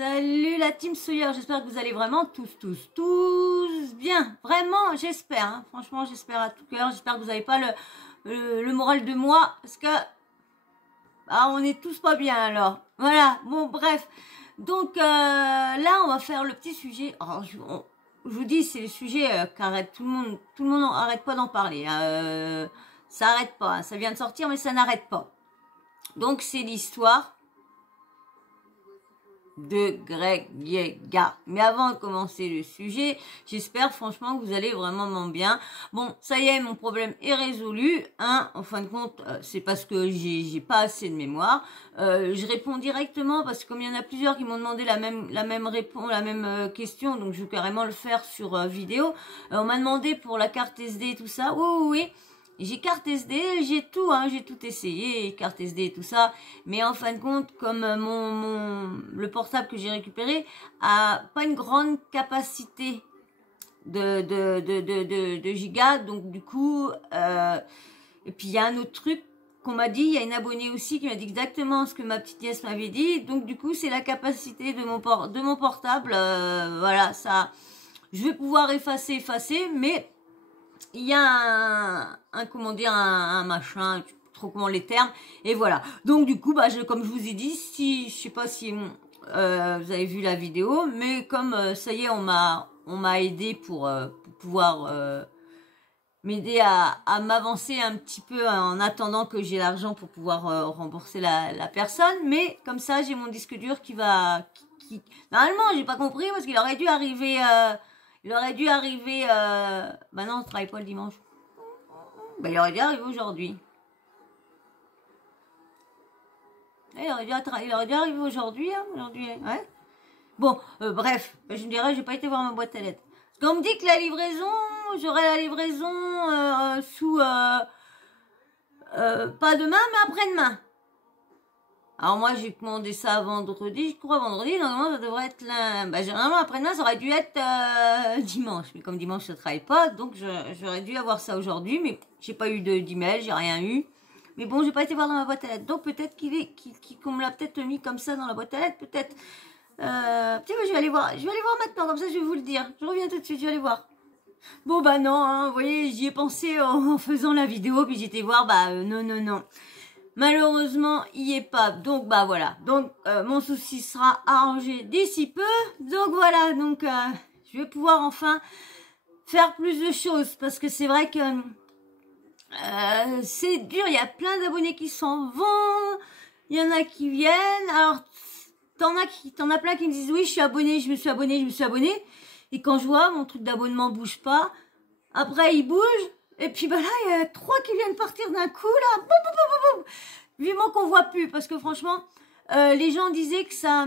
Salut la team Sawyer, j'espère que vous allez vraiment tous bien. Vraiment, j'espère. Hein. Franchement, j'espère à tout cœur. J'espère que vous n'avez pas le moral de moi. Parce que on est tous pas bien alors. Voilà, bon bref. Donc là, on va faire le petit sujet. Alors, je vous dis, c'est le sujet qu'arrête tout le monde n'arrête pas d'en parler. Ça arrête pas. Hein. Ça vient de sortir, mais ça n'arrête pas. Donc c'est l'histoire de Greg Yeager. Mais avant de commencer le sujet, j'espère franchement que vous allez vraiment bien. Bon, ça y est, mon problème est résolu. Hein, en fin de compte, c'est parce que j'ai pas assez de mémoire. Je réponds directement parce que comme il y en a plusieurs qui m'ont demandé la même question, donc je vais carrément le faire sur vidéo. On m'a demandé pour la carte SD et tout ça. Oui. J'ai carte SD, j'ai tout, hein, j'ai tout essayé, carte SD et tout ça. Mais en fin de compte, comme le portable que j'ai récupéré a pas une grande capacité de gigas, donc du coup, et puis il y a un autre truc qu'on m'a dit, il y a une abonnée aussi qui m'a dit exactement ce que ma petite nièce m'avait dit. Donc du coup, c'est la capacité de mon portable, voilà, ça, je vais pouvoir effacer, mais il y a un machin, je sais pas trop comment les termes, et voilà. Donc du coup, comme je vous ai dit, je sais pas si vous avez vu la vidéo, mais comme ça y est, on m'a aidé pour pouvoir m'aider à m'avancer un petit peu en attendant que j'ai l'argent pour pouvoir rembourser la personne. Mais comme ça, j'ai mon disque dur qui normalement, j'ai pas compris parce qu'il aurait dû arriver. Il aurait dû arriver... Bah non, on ne travaille pas le dimanche. Bah, il aurait dû arriver aujourd'hui. Il aurait dû arriver aujourd'hui. Hein, ouais. Bon, bref. Je me dirais, j'ai pas été voir ma boîte à lettres. Parce qu'on me dit que la livraison... J'aurai la livraison sous... pas demain, mais après-demain. Alors moi, j'ai commandé ça vendredi, je crois vendredi, normalement ça devrait être généralement après-demain, ça aurait dû être dimanche. Mais comme dimanche, ça ne travaille pas, donc j'aurais dû avoir ça aujourd'hui, mais j'ai pas eu d'email, j'ai rien eu. Mais bon, j'ai pas été voir dans ma boîte à lettres, donc peut-être qu'on me l'a peut-être mis comme ça dans la boîte à lettres, peut-être. Je vais aller voir maintenant, comme ça je vais vous le dire. Je reviens tout de suite, je vais aller voir. Bon non, hein, vous voyez, j'y ai pensé en faisant la vidéo, puis j'étais voir, non. Malheureusement, il n'y est pas. Donc, voilà. Donc, mon souci sera arrangé d'ici peu. Donc, voilà. Donc, je vais pouvoir enfin faire plus de choses. Parce que c'est vrai que c'est dur. Il y a plein d'abonnés qui s'en vont. Il y en a qui viennent. Alors, t'en as plein qui me disent, oui, je me suis abonné. Et quand je vois, mon truc d'abonnement bouge pas. Après, il bouge. Et puis là, il y a 3 qui viennent partir d'un coup, là. Boum. Vivement qu'on voit plus, parce que franchement, les gens disaient que ça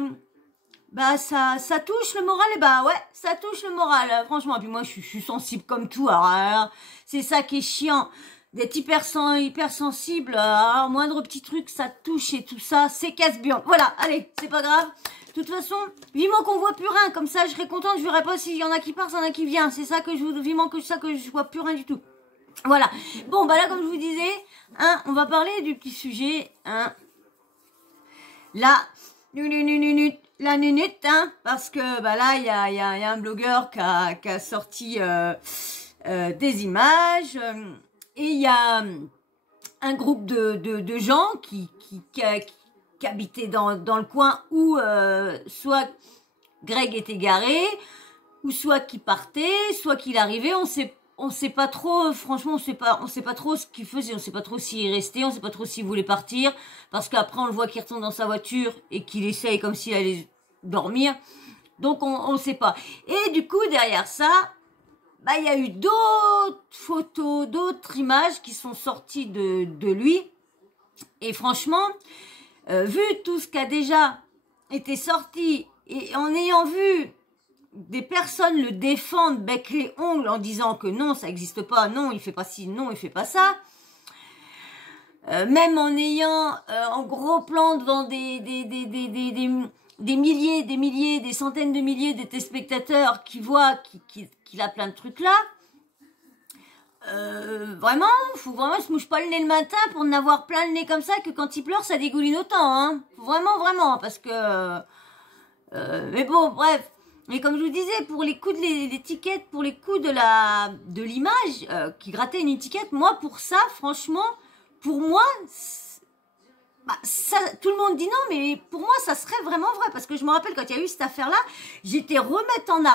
touche le moral. Et ouais, ça touche le moral, franchement. Et puis moi, je suis sensible comme tout. Alors c'est ça qui est chiant, d'être hypersensible. Alors, moindre petit truc, ça touche et tout ça, c'est casse-bien. Voilà, allez, c'est pas grave. De toute façon, vivement qu'on voit plus rien. Comme ça, je serais contente. Je verrai pas s'il y en a qui partent, s'il y en a qui viennent. C'est ça que je vois plus rien du tout. Voilà. Bon, là, comme je vous disais, hein, on va parler du petit sujet, hein. La minute, hein, parce que, là, il y a un blogueur qui a sorti des images, et il y a un groupe de gens qui habitaient dans le coin où soit Greg était garé, ou soit qu'il partait, soit qu'il arrivait, on sait pas trop, franchement, on sait pas trop ce qu'il faisait, on sait pas trop s'il restait, on sait pas trop s'il voulait partir, parce qu'après on le voit qu'il retourne dans sa voiture et qu'il essaye comme s'il allait dormir, donc on sait pas. Et du coup, derrière ça, il y a eu d'autres photos, d'autres images qui sont sorties de lui, et franchement, vu tout ce qui a déjà été sorti, et en ayant vu des personnes le défendent bec et ongles en disant que non, ça n'existe pas, non, il fait pas ci, non, il fait pas ça. Même en ayant en gros plan devant des milliers, des centaines de milliers de téléspectateurs qui voient qu'il a plein de trucs là. Vraiment, faut vraiment se mouche pas le nez le matin pour n'avoir plein le nez comme ça, que quand il pleure, ça dégouline autant, hein. Vraiment, parce que Mais bon, bref. Mais comme je vous disais, pour les coûts de l'étiquette, pour les coûts de l'image, qui grattait une étiquette, moi, pour ça, franchement, pour moi, bah, ça, tout le monde dit non, mais pour moi, ça serait vraiment vrai. Parce que je me rappelle quand il y a eu cette affaire-là, j'étais remettre en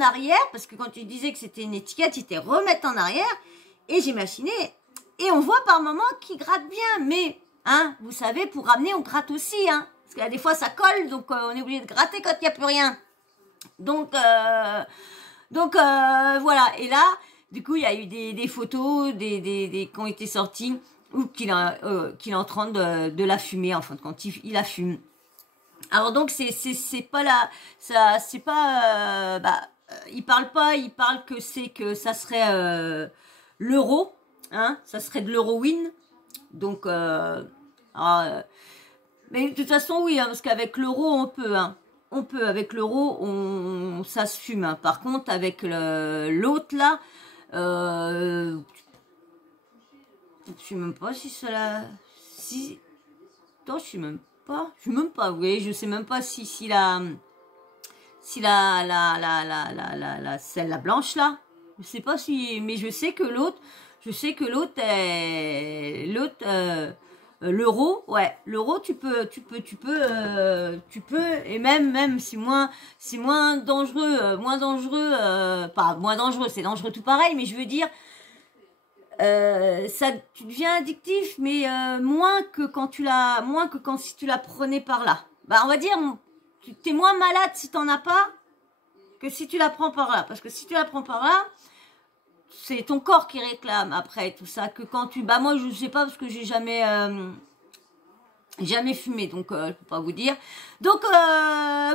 arrière, parce que quand tu disais que c'était une étiquette, j'étais remettre en arrière, et j'imaginais, et on voit par moments qu'ils grattent bien, mais, hein, vous savez, pour ramener, on gratte aussi, hein, parce qu'il y a des fois, ça colle, donc on est obligé de gratter quand il n'y a plus rien. Donc voilà, et là, du coup, il y a eu des photos, qui ont été sorties, ou qu'il est en train de la fumer, enfin, quand il la fume. Alors donc c'est pas la ça c'est pas il parle que ça serait l'euro, hein, ça serait de l'Eurowin. Donc mais de toute façon oui, hein, parce qu'avec l'euro on peut avec l'euro ça se fume, hein. Par contre avec l'autre là je sais même pas si cela si non, je sais même pas, oui, je sais même pas si celle la blanche là, je sais pas si, mais je sais que l'autre est l'euro, ouais, l'euro tu peux, et même c'est moins dangereux, pas moins dangereux, c'est dangereux tout pareil, mais je veux dire, ça, tu deviens addictif, mais moins que si tu la prenais par là. Bah, on va dire, t'es moins malade si t'en as pas que si tu la prends par là. Parce que si tu la prends par là, c'est ton corps qui réclame après tout ça. Que quand bah moi je sais pas parce que j'ai jamais fumé, donc je peux pas vous dire. Donc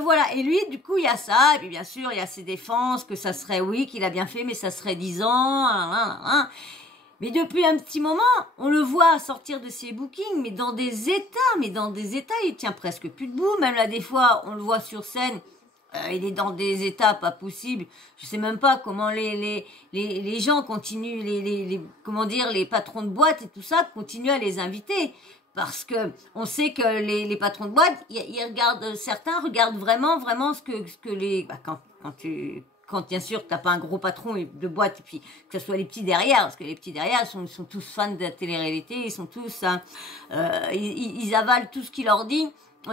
voilà, et lui du coup il y a ça, et puis bien sûr il y a ses défenses, que ça serait oui qu'il a bien fait, mais ça serait 10 ans, Mais depuis un petit moment, on le voit sortir de ses bookings, mais dans des états, il tient presque plus debout. Même là, des fois, on le voit sur scène, il est dans des états pas possibles. Je sais même pas comment les gens continuent, comment dire, les patrons de boîte et tout ça, continuent à les inviter. Parce que on sait que les patrons de boîte, ils regardent, certains regardent vraiment ce que les, quand bien sûr t'as pas un gros patron de boîte, et puis que ce soit les petits derrière, parce que les petits derrière sont tous fans de la télé-réalité, ils sont tous, hein, ils avalent tout ce qu'il leur dit.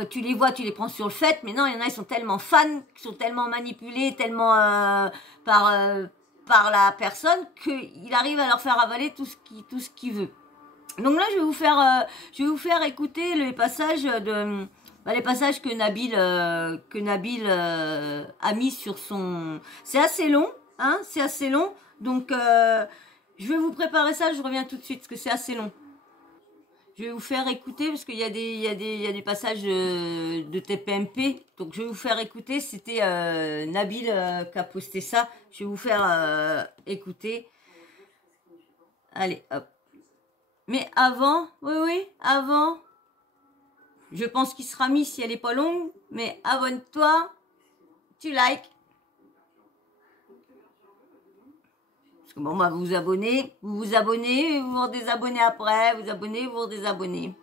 Tu les vois, tu les prends sur le fait, mais non, il y en a, ils sont tellement fans, qui sont tellement manipulés, tellement par la personne, qu'il arrive à leur faire avaler tout ce qu'il veut. Donc là, je vais vous faire écouter les passages que Nabil a mis sur son. C'est assez long, hein, c'est assez long. Donc je vais vous préparer ça. Je reviens tout de suite parce que c'est assez long. Je vais vous faire écouter parce qu'il y a des passages de TPMP. Donc je vais vous faire écouter. C'était Nabil qui a posté ça. Je vais vous faire écouter. Allez, hop. Mais avant, oui, avant, je pense qu'il sera mis si elle est pas longue, mais abonne-toi, tu likes. Parce que bon, bah, vous vous abonnez, vous vous désabonnez après, vous abonnez, vous désabonnez. Ouh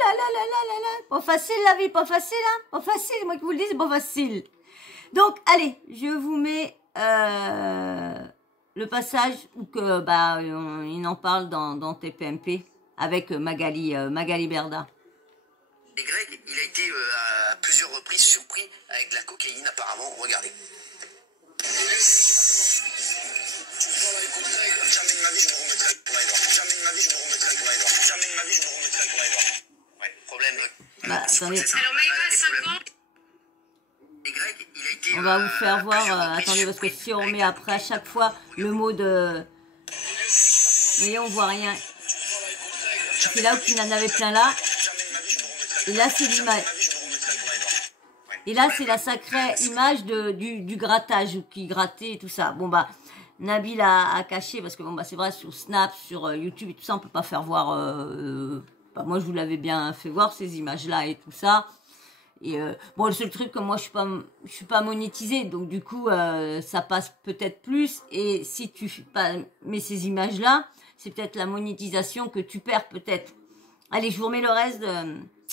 là là là là là là, pas facile la vie, pas facile, hein, pas facile, moi qui vous le dis, c'est pas facile. Donc, allez, je vous mets le passage où que il en parle dans TPMP avec Magali Berda. Et Greg, il a été à plusieurs reprises surpris avec de la cocaïne apparemment. Regardez. Jamais de ma vie je me remettrai pour Maïdor. Jamais de ma vie je me remettrai pour Maïdor. Jamais de ma vie je me remettrai pour Maïdor. Ouais, problème. Attendez. Alors Maïdor a 5 ans. Et Greg, il a été on va vous faire voir, attendez, parce que si on met après à chaque fois le mot de... Vous voyez, on voit rien. C'est là où il en avait plein là. Et là, c'est l'image. Et là, c'est la sacrée image du grattage, qui grattait et tout ça. Bon, bah, Nabil a caché, parce que bon, bah, c'est vrai, sur Snap, sur YouTube et tout ça, on peut pas faire voir... moi, je vous l'avais bien fait voir, ces images-là et tout ça. Et bon, le seul truc que moi je suis pas monétisée, donc du coup ça passe peut-être plus. Et si tu mets ces images là, c'est peut-être la monétisation que tu perds peut-être. Allez, je vous remets le reste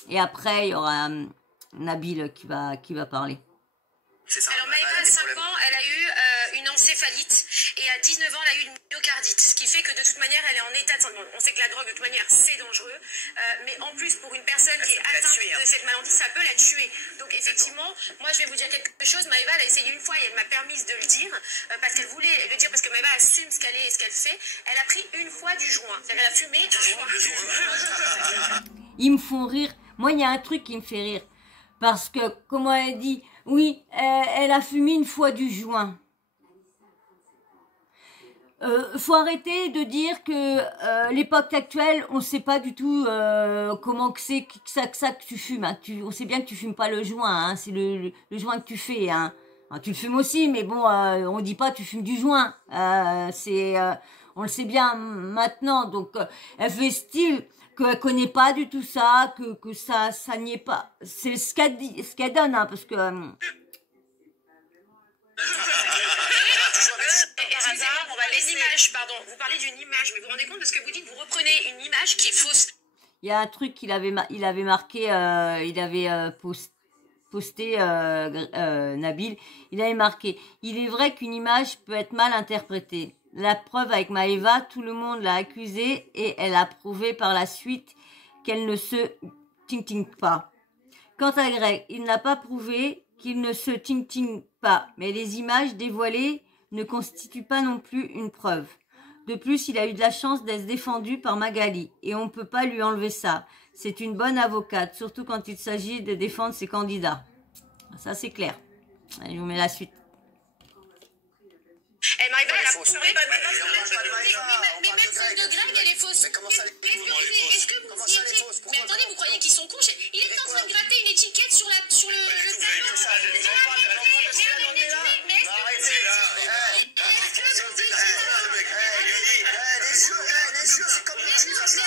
et après il y aura Nabil qui va parler. C'est ça. Alors Maëva, à 5 ans, elle a eu une encéphalite et à 19 ans, elle a eu une myocardite. Ce qui fait que de toute manière, elle est en état de santé. On sait que la drogue, de toute manière, c'est dangereux. Mais en plus, pour une personne qui est atteinte de cette maladie, ça peut la tuer. Donc effectivement, moi, je vais vous dire quelque chose. Maëva, elle a essayé une fois et elle m'a permis de le dire. Parce qu'elle voulait le dire, parce que Maëva assume ce qu'elle est et ce qu'elle fait. Elle a pris une fois du joint. C'est-à-dire qu'elle a fumé un joint. Ils me font rire. Moi, il y a un truc qui me fait rire. Parce que, comment elle dit, oui, elle a fumé une fois du joint. Faut arrêter de dire que l'époque actuelle, on sait pas du tout comment que c'est que ça que tu fumes. Hein. On sait bien que tu fumes pas le joint, hein. C'est le joint que tu fais. Hein. Alors, tu le fumes aussi, mais bon, on dit pas tu fumes du joint. On le sait bien maintenant. Donc, elle fait style qu'elle connaît pas du tout ça, que ça n'y est pas. C'est ce qu'elle dit, ce qu'elle donne, hein, parce que Excusez-moi, on va laisser l'image, pardon. Vous parlez d'une image, mais vous vous rendez compte parce que vous dites que vous reprenez une image qui est fausse. il y a un truc qu'il avait marqué, il avait posté Nabil, il avait marqué: il est vrai qu'une image peut être mal interprétée. La preuve avec Maëva, tout le monde l'a accusée et elle a prouvé par la suite qu'elle ne se ting-ting pas. Quant à Greg, il n'a pas prouvé qu'il ne se ting-ting pas, mais les images dévoilées ne constituent pas non plus une preuve. De plus, il a eu de la chance d'être défendu par Magali, et on ne peut pas lui enlever ça. C'est une bonne avocate, surtout quand il s'agit de défendre ses candidats. Ça, c'est clair. Allez, je vous mets la suite. Et Maëva, elle a prouvé. On parle pas de Maëva, on Mais parle même celle de Greg, elle est fausse. Mais comment ça, elle est fausse? Est-ce que vous Comment ça, elle est étiez... fausse? Mais attendez, vous croyez qu'ils sont cons? Il était en train de gratter une étiquette sur le tableau. Mais Arrêtez là. Les jeux, c'est comme le cul, ça.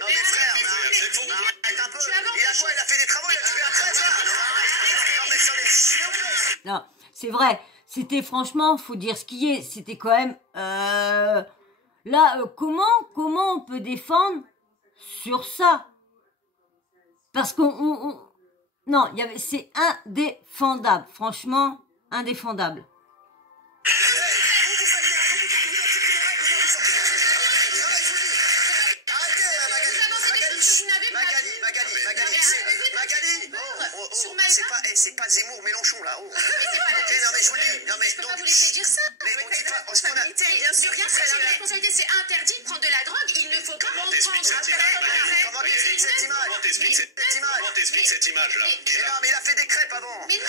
Non mais frère, arrête un peu. Il a quoi? Il a fait des travaux, il a tué un traître là. Non mais ça les chiens. Non, c'est vrai. C'était franchement, faut dire ce qui est. C'était quand même... là, comment on peut défendre sur ça? Parce qu'on... Non, c'est indéfendable. Franchement, indéfendable. C'est pas Zemmour, Mélenchon là. Ok, non mais je vous le dis. Non mais je peux pas vous laisser dire ça. Mais on dit pas. Ce qu'on a. Bien sûr, c'est la responsabilité, c'est interdit de prendre de la drogue. Il ne faut pas en prendre. Comment t'expliques cette image? Comment t'expliques cette image là? Mais non, mais il a fait des crêpes avant. Mais non,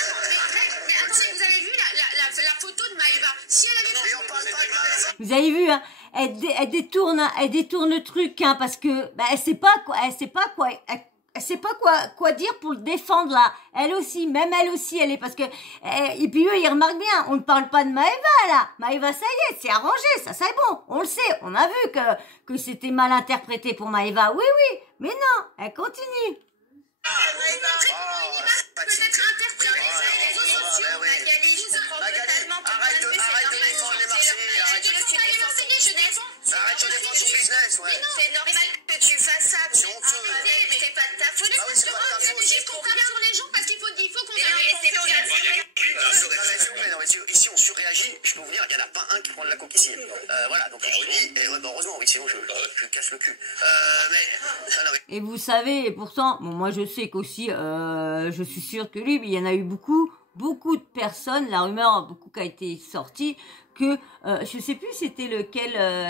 mais attendez, vous avez vu la photo de Maëva? Si elle avait... Mais on parle pas de Maëva. Vous avez vu, hein, elle détourne le truc, hein, parce que bah, elle sait pas quoi dire pour le défendre là. Elle aussi, elle est parce que et puis eux ils remarquent bien, on ne parle pas de Maëva là. Maëva, ça y est, c'est arrangé, ça c'est bon, on le sait, on a vu que c'était mal interprété pour Maëva. Oui, mais non, elle continue. Peut-être interpréter les réseaux sociaux, Magali, arrête de défendre les Marseillais, arrête de défendre les Marseillais, je défends. Arrête de défendre son business, ouais. C'est normal que tu fasses ça, C'est honteux. mais c'est pas de ta faute. Bah oui, c'est pas de ta faute. J'ai compris sur les gens parce qu'il faut qu'on Ici on surréagit, je peux vous dire, il n'y en a pas un qui prend de la coke ici. Voilà, donc je vous dis, et heureusement, oui, sinon je casse le cul. Et vous savez, et pourtant, bon, moi je sais qu'aussi, je suis sûre que lui, il y en a eu beaucoup de personnes, la rumeur beaucoup qui a été sortie, que je sais plus c'était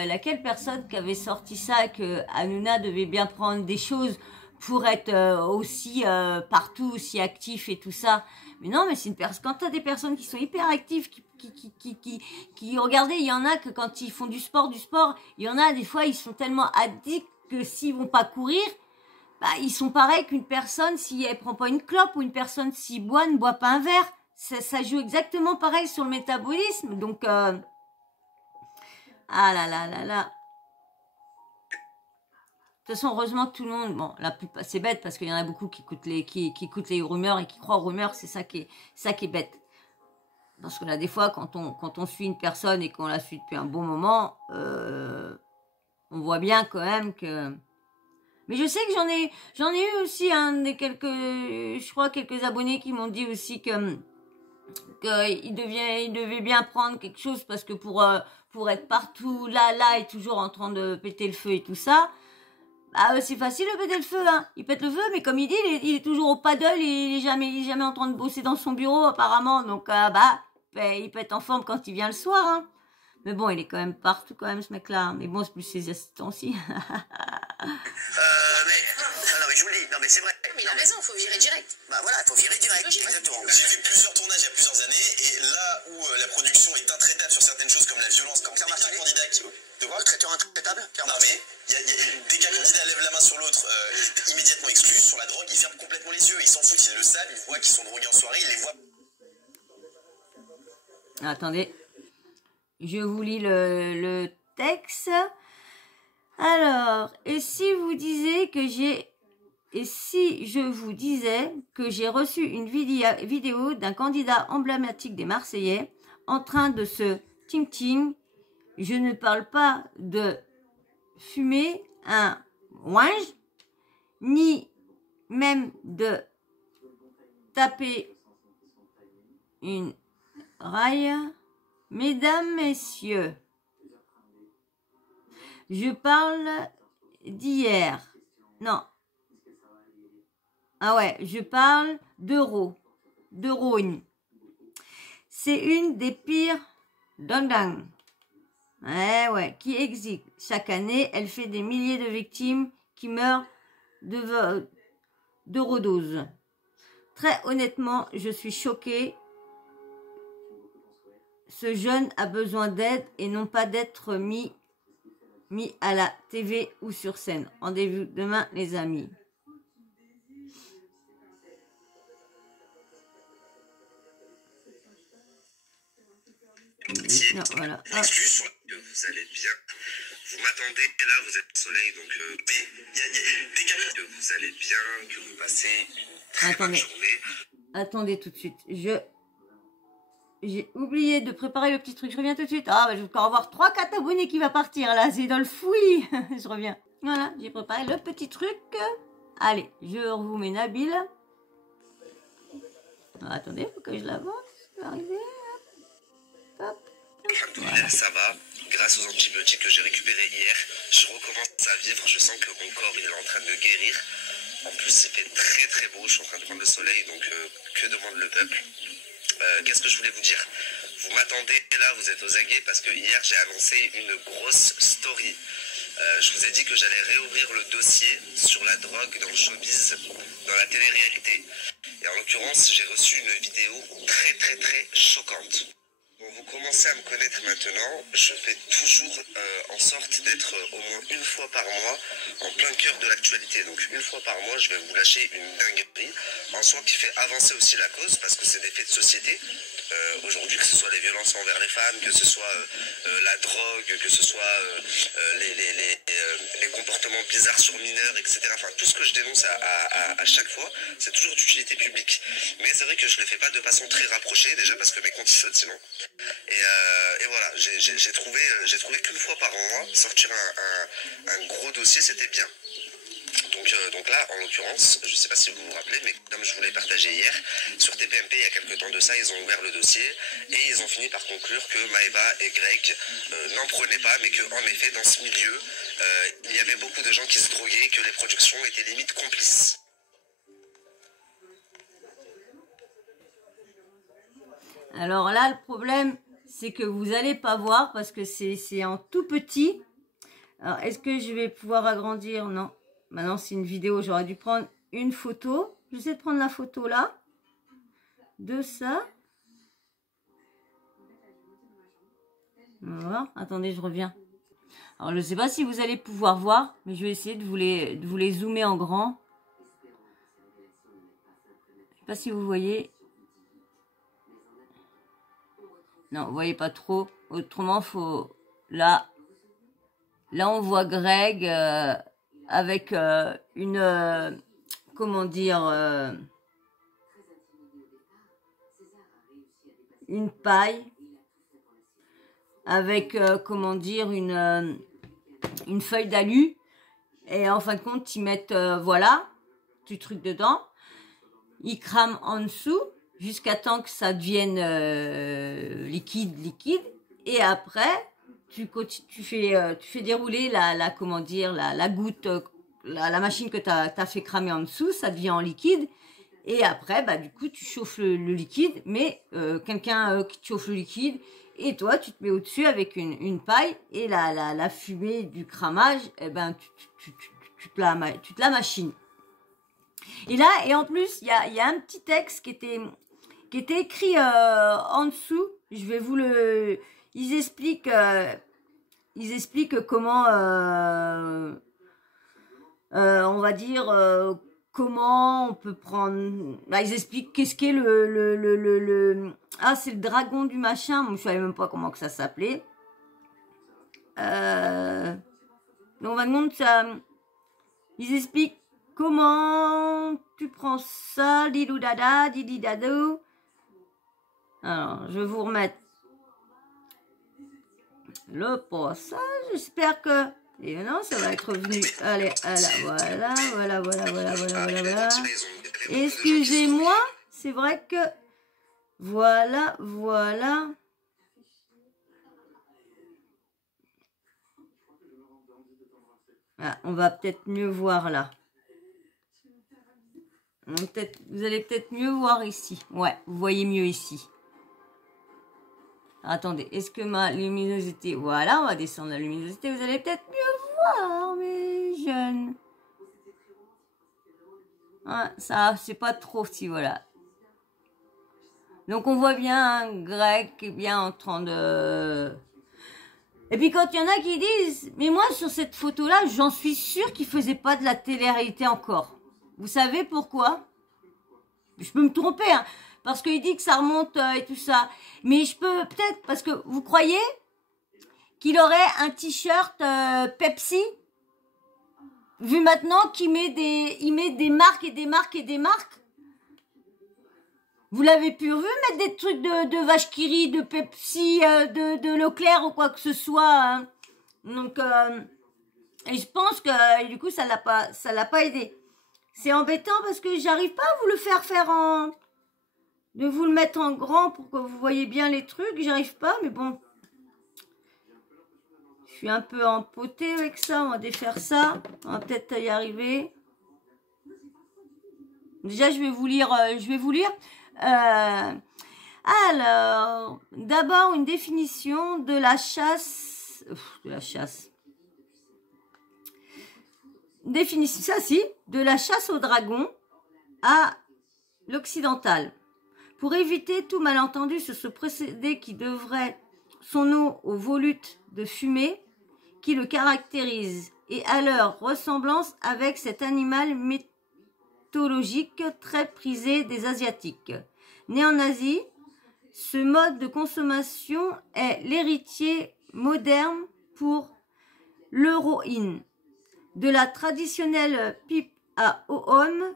laquelle personne qui avait sorti ça, que Hanouna devait bien prendre des choses pour être aussi partout, aussi actif et tout ça. Mais non, mais c'est une personne. Quand t'as des personnes qui sont hyper actives, qui regardez, il y en a que quand ils font du sport, il y en a des fois ils sont tellement addicts que s'ils vont pas courir, bah ils sont pareils qu'une personne si elle prend pas une clope, ou une personne s'il boit ne boit pas un verre. Ça joue exactement pareil sur le métabolisme. Donc ah là là là là. De toute façon, heureusement que tout le monde, bon, la plupart, c'est bête parce qu'il y en a beaucoup qui écoutent les rumeurs et qui croient aux rumeurs, c'est ça qui est bête. Parce que là, des fois, quand on suit une personne et qu'on la suit depuis un bon moment, on voit bien quand même que Mais je sais que j'en ai eu aussi je crois quelques abonnés qui m'ont dit aussi que il devait bien prendre quelque chose parce que pour être partout là et toujours en train de péter le feu et tout ça, bah c'est facile de péter le feu, hein. Il pète le feu, mais comme il dit, il est toujours au paddle, il est jamais en train de bosser dans son bureau apparemment, donc il peut être en forme quand il vient le soir, hein. Mais bon, il est quand même partout quand même ce mec-là. Mais bon, c'est plus ses assistants aussi. mais je vous le dis, non mais c'est vrai. Mais il a raison, faut virer direct. Bah voilà, faut virer direct. Exactement. J'ai fait plusieurs tournages il y a plusieurs années et là où la production est intraitable sur certaines choses comme la violence, comme un candidat qui... De quoi? Le traiteur intraitable? Non mais dès qu'un candidat lève la main sur l'autre, il est immédiatement exclu. Sur la drogue, il ferme complètement les yeux. Il s'en fout, ils le savent, ils voient qu'ils sont drogués en soirée, ils les voient. Attendez. Je vous lis le texte. Alors, et si je vous disais que j'ai reçu une vidéo d'un candidat emblématique des Marseillais en train de se ting-ting, je ne parle pas de fumer un ouinge, ni même de taper une raille. Mesdames, messieurs, je parle d'hier. Non. Ah ouais, je parle d'Eurogne. C'est une des pires dang-dang. Ouais, qui existe. Chaque année, elle fait des milliers de victimes qui meurent d'eurodose. Très honnêtement, je suis choquée. Ce jeune a besoin d'aide et non pas d'être mis à la TV ou sur scène. Rendez-vous demain, les amis. Non, voilà. Vous allez bien. Vous m'attendez, là vous êtes au soleil, donc vous allez bien, que vous passez une très bonne journée. Attendez tout de suite. J'ai oublié de préparer le petit truc. Je reviens tout de suite. Ah, je vais encore avoir 3-4 abonnés qui va partir là. C'est dans le fouillis. Je reviens. Voilà, j'ai préparé le petit truc. Allez, je vous mets Nabil. Attendez, faut que je l'avance. Ça va arriver. Hop. Voilà. Ça va. Grâce aux antibiotiques que j'ai récupérés hier, je recommence à vivre. Je sens que mon corps il est en train de guérir. En plus, il fait très très beau. Je suis en train de prendre le soleil, donc que demande le peuple? Qu'est-ce que je voulais vous dire? Vous m'attendez là, vous êtes aux aguets parce que hier j'ai annoncé une grosse story. Je vous ai dit que j'allais réouvrir le dossier sur la drogue dans le showbiz, dans la télé-réalité. Et en l'occurrence, j'ai reçu une vidéo très très très choquante. Bon, vous commencez à me connaître maintenant, je fais toujours en sorte d'être au moins une fois par mois en plein cœur de l'actualité. Donc une fois par mois, je vais vous lâcher une dinguerie, en soi qui fait avancer aussi la cause, parce que c'est des faits de société. Aujourd'hui, que ce soit les violences envers les femmes, que ce soit la drogue, que ce soit les comportements bizarres sur mineurs, etc. Enfin, tout ce que je dénonce à chaque fois, c'est toujours d'utilité publique. Mais c'est vrai que je ne le fais pas de façon très rapprochée, déjà parce que mes comptes y sautent sinon. Et voilà, j'ai trouvé qu'une fois par mois, sortir un gros dossier, c'était bien. Donc là, en l'occurrence, je ne sais pas si vous vous rappelez, mais comme je vous l'ai partagé hier, sur TPMP, il y a quelques temps de ça, ils ont ouvert le dossier et ils ont fini par conclure que Maëva et Greg n'en prenaient pas, mais qu'en effet, dans ce milieu, il y avait beaucoup de gens qui se droguaient, que les productions étaient limite complices. Alors là, le problème, c'est que vous n'allez pas voir parce que c'est en tout petit. Alors, est-ce que je vais pouvoir agrandir? Non. Maintenant, c'est une vidéo. J'aurais dû prendre une photo. J'essaie de prendre la photo là. De ça. On va voir. Attendez, je reviens. Alors, je ne sais pas si vous allez pouvoir voir, mais je vais essayer de vous les zoomer en grand. Je ne sais pas si vous voyez. Non, vous voyez pas trop. Autrement, faut... Là, on voit Greg avec une... comment dire... une paille. Avec, comment dire, une feuille d'alu. Et en fin de compte, ils mettent, voilà, du truc dedans. Ils crament en dessous jusqu'à temps que ça devienne liquide. Et après, tu fais dérouler comment dire, la goutte, la machine que tu as fait cramer en dessous, ça devient en liquide. Et après, bah, du coup, tu chauffes le liquide, mais quelqu'un qui chauffe le liquide, et toi, tu te mets au-dessus avec une paille, et la fumée du cramage, eh ben, tu te la machines. Et là, et en plus, il y a un petit texte qui était écrit en dessous. Je vais vous le... Ils expliquent comment, on va dire, comment on peut prendre... Là, ils expliquent qu'est-ce qu'est Ah, c'est le dragon du machin. Moi, je savais même pas comment que ça s'appelait. Donc, on va demander ça. Ils expliquent comment tu prends ça, didou dada, didi dadou. Alors, je vais vous remettre le passage. J'espère que... Et non, ça va être revenu. Allez, voilà. Excusez-moi, c'est vrai que... Voilà. Ah, on va peut-être mieux voir là. Vous allez peut-être mieux voir ici. Ouais, vous voyez mieux ici. Attendez, est-ce que ma luminosité... Voilà, on va descendre la luminosité. Vous allez peut-être mieux voir, mes jeunes. Ah, ça, c'est pas trop, si voilà. Donc, on voit bien un grec qui est bien en train de... Et puis, quand il y en a qui disent... Mais moi, sur cette photo-là, j'en suis sûre qu'il faisait pas de la télé-réalité encore. Vous savez pourquoi? Je peux me tromper, hein, parce qu'il dit que ça remonte et tout ça. Mais je peux peut-être, parce que vous croyez qu'il aurait un t-shirt Pepsi, vu maintenant qu'il met des marques et des marques et des marques. Vous l'avez pu vu mettre des trucs de vache qui rit, de Pepsi, de Leclerc ou quoi que ce soit. Hein. Donc, et je pense que du coup, ça l'a pas aidé. C'est embêtant parce que j'arrive pas à vous le faire en... De vous le mettre en grand pour que vous voyez bien les trucs. J'arrive pas, mais bon. Je suis un peu empotée avec ça. On va défaire ça. On va peut-être y arriver. Déjà, je vais vous lire. Alors, d'abord, une définition de la chasse. Définition, ça si, de la chasse au dragon à l'occidental. Pour éviter tout malentendu sur ce procédé qui devrait son nom au volute de fumée qui le caractérise et à leur ressemblance avec cet animal mythologique très prisé des Asiatiques. Né en Asie, ce mode de consommation est l'héritier moderne pour l'héroïne. De la traditionnelle pipe à homme,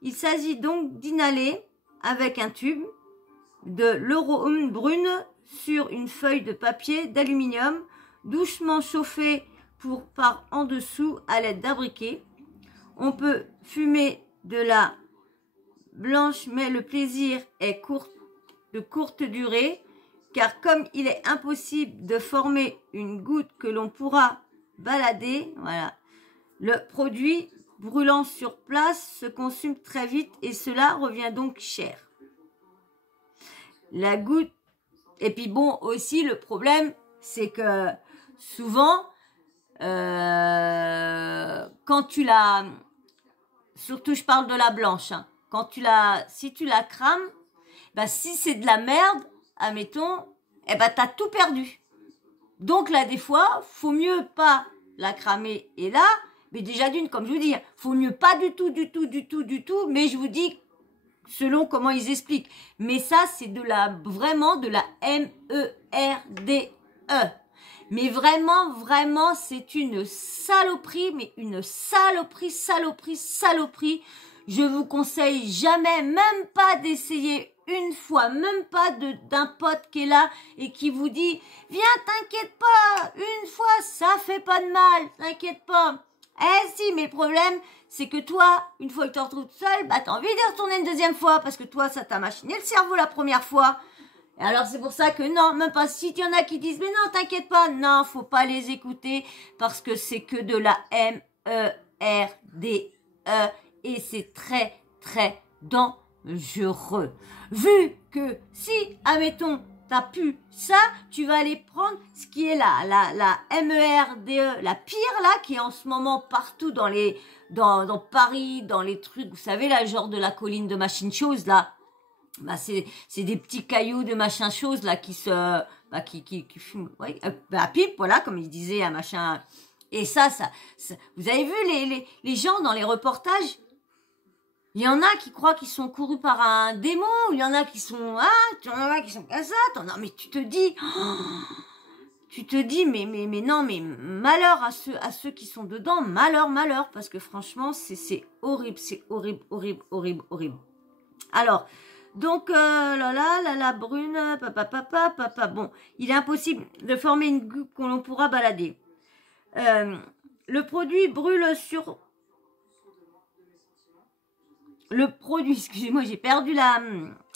il s'agit donc d'inhaler avec un tube de l'héroïne brune sur une feuille de papier d'aluminium doucement chauffée par en dessous à l'aide d'un briquet. On peut fumer de la blanche, mais le plaisir est de courte durée, car comme il est impossible de former une goutte que l'on pourra balader, voilà. Le produit brûlant sur place se consume très vite et cela revient donc cher. La goutte... Et puis bon, aussi le problème, c'est que souvent, quand tu la... Surtout je parle de la blanche, hein, si tu la crames, bah, si c'est de la merde, admettons, eh ben, t'as tout perdu. Donc là, des fois, faut mieux pas la cramer et là... Mais déjà d'une, comme je vous dis, faut mieux pas du tout, mais je vous dis selon comment ils expliquent. Mais ça, c'est vraiment de la MERDE. Mais vraiment, c'est une saloperie, mais une saloperie. Je vous conseille jamais, même pas d'essayer une fois, même pas d'un pote qui est là et qui vous dit « Viens, t'inquiète pas, une fois, ça fait pas de mal, t'inquiète pas ». Eh si, mais le problème, c'est que toi, une fois que tu te retrouves seule, bah t'as envie d'y retourner une deuxième fois, parce que toi, ça t'a machiné le cerveau la première fois. Et alors c'est pour ça que non, même pas si il y en a qui disent mais non, t'inquiète pas, non, faut pas les écouter parce que c'est que de la MERDE et c'est très très dangereux. Vu que si, admettons, t'as pu ça, tu vas aller prendre ce qui est la MERDE, la pire là, qui est en ce moment partout dans Paris, dans les trucs, vous savez là, genre de la colline de Machine Chose là. Bah c'est des petits cailloux de machin chose là qui fument, ouais, pipe, voilà, comme il disait un machin. Et ça vous avez vu les gens dans les reportages, il y en a qui croient qu'ils sont courus par un démon, il y en a qui sont il y en a qui sont comme ça, non mais tu te dis mais non, mais malheur à ceux qui sont dedans, malheur, parce que franchement c'est horrible, horrible. Alors donc, la brune, papa, bon, il est impossible de former une gueule que l'on pourra balader. Le produit brûle sur... Le produit, excusez-moi, j'ai perdu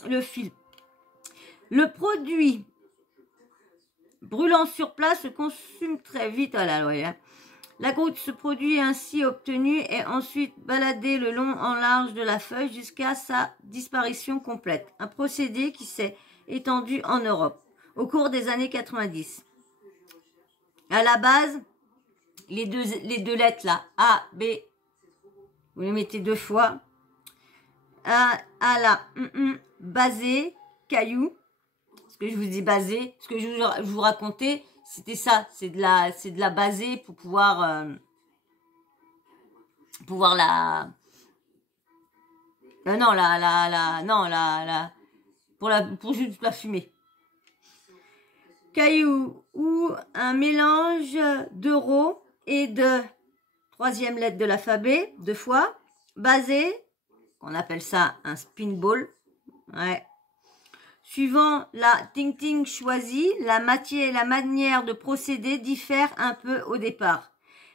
le fil. Le produit brûlant sur place se consume très vite. Oh là là, la goutte, ce produit ainsi obtenu est ensuite baladé le long en large de la feuille jusqu'à sa disparition complète. Un procédé qui s'est étendu en Europe au cours des années 90. À la base, les deux lettres là, A, B, vous les mettez 2 fois. A la basé, caillou. Ce que je vous dis basé, ce que je vous racontais, c'était ça, c'est de la basée pour pouvoir la pour juste la fumer. Caillou ou un mélange d'euro et de 3e lettre de l'alphabet 2 fois. Basé, on appelle ça un spinball. Ouais. Suivant la ting choisie, la matière et la manière de procéder diffèrent un peu au départ,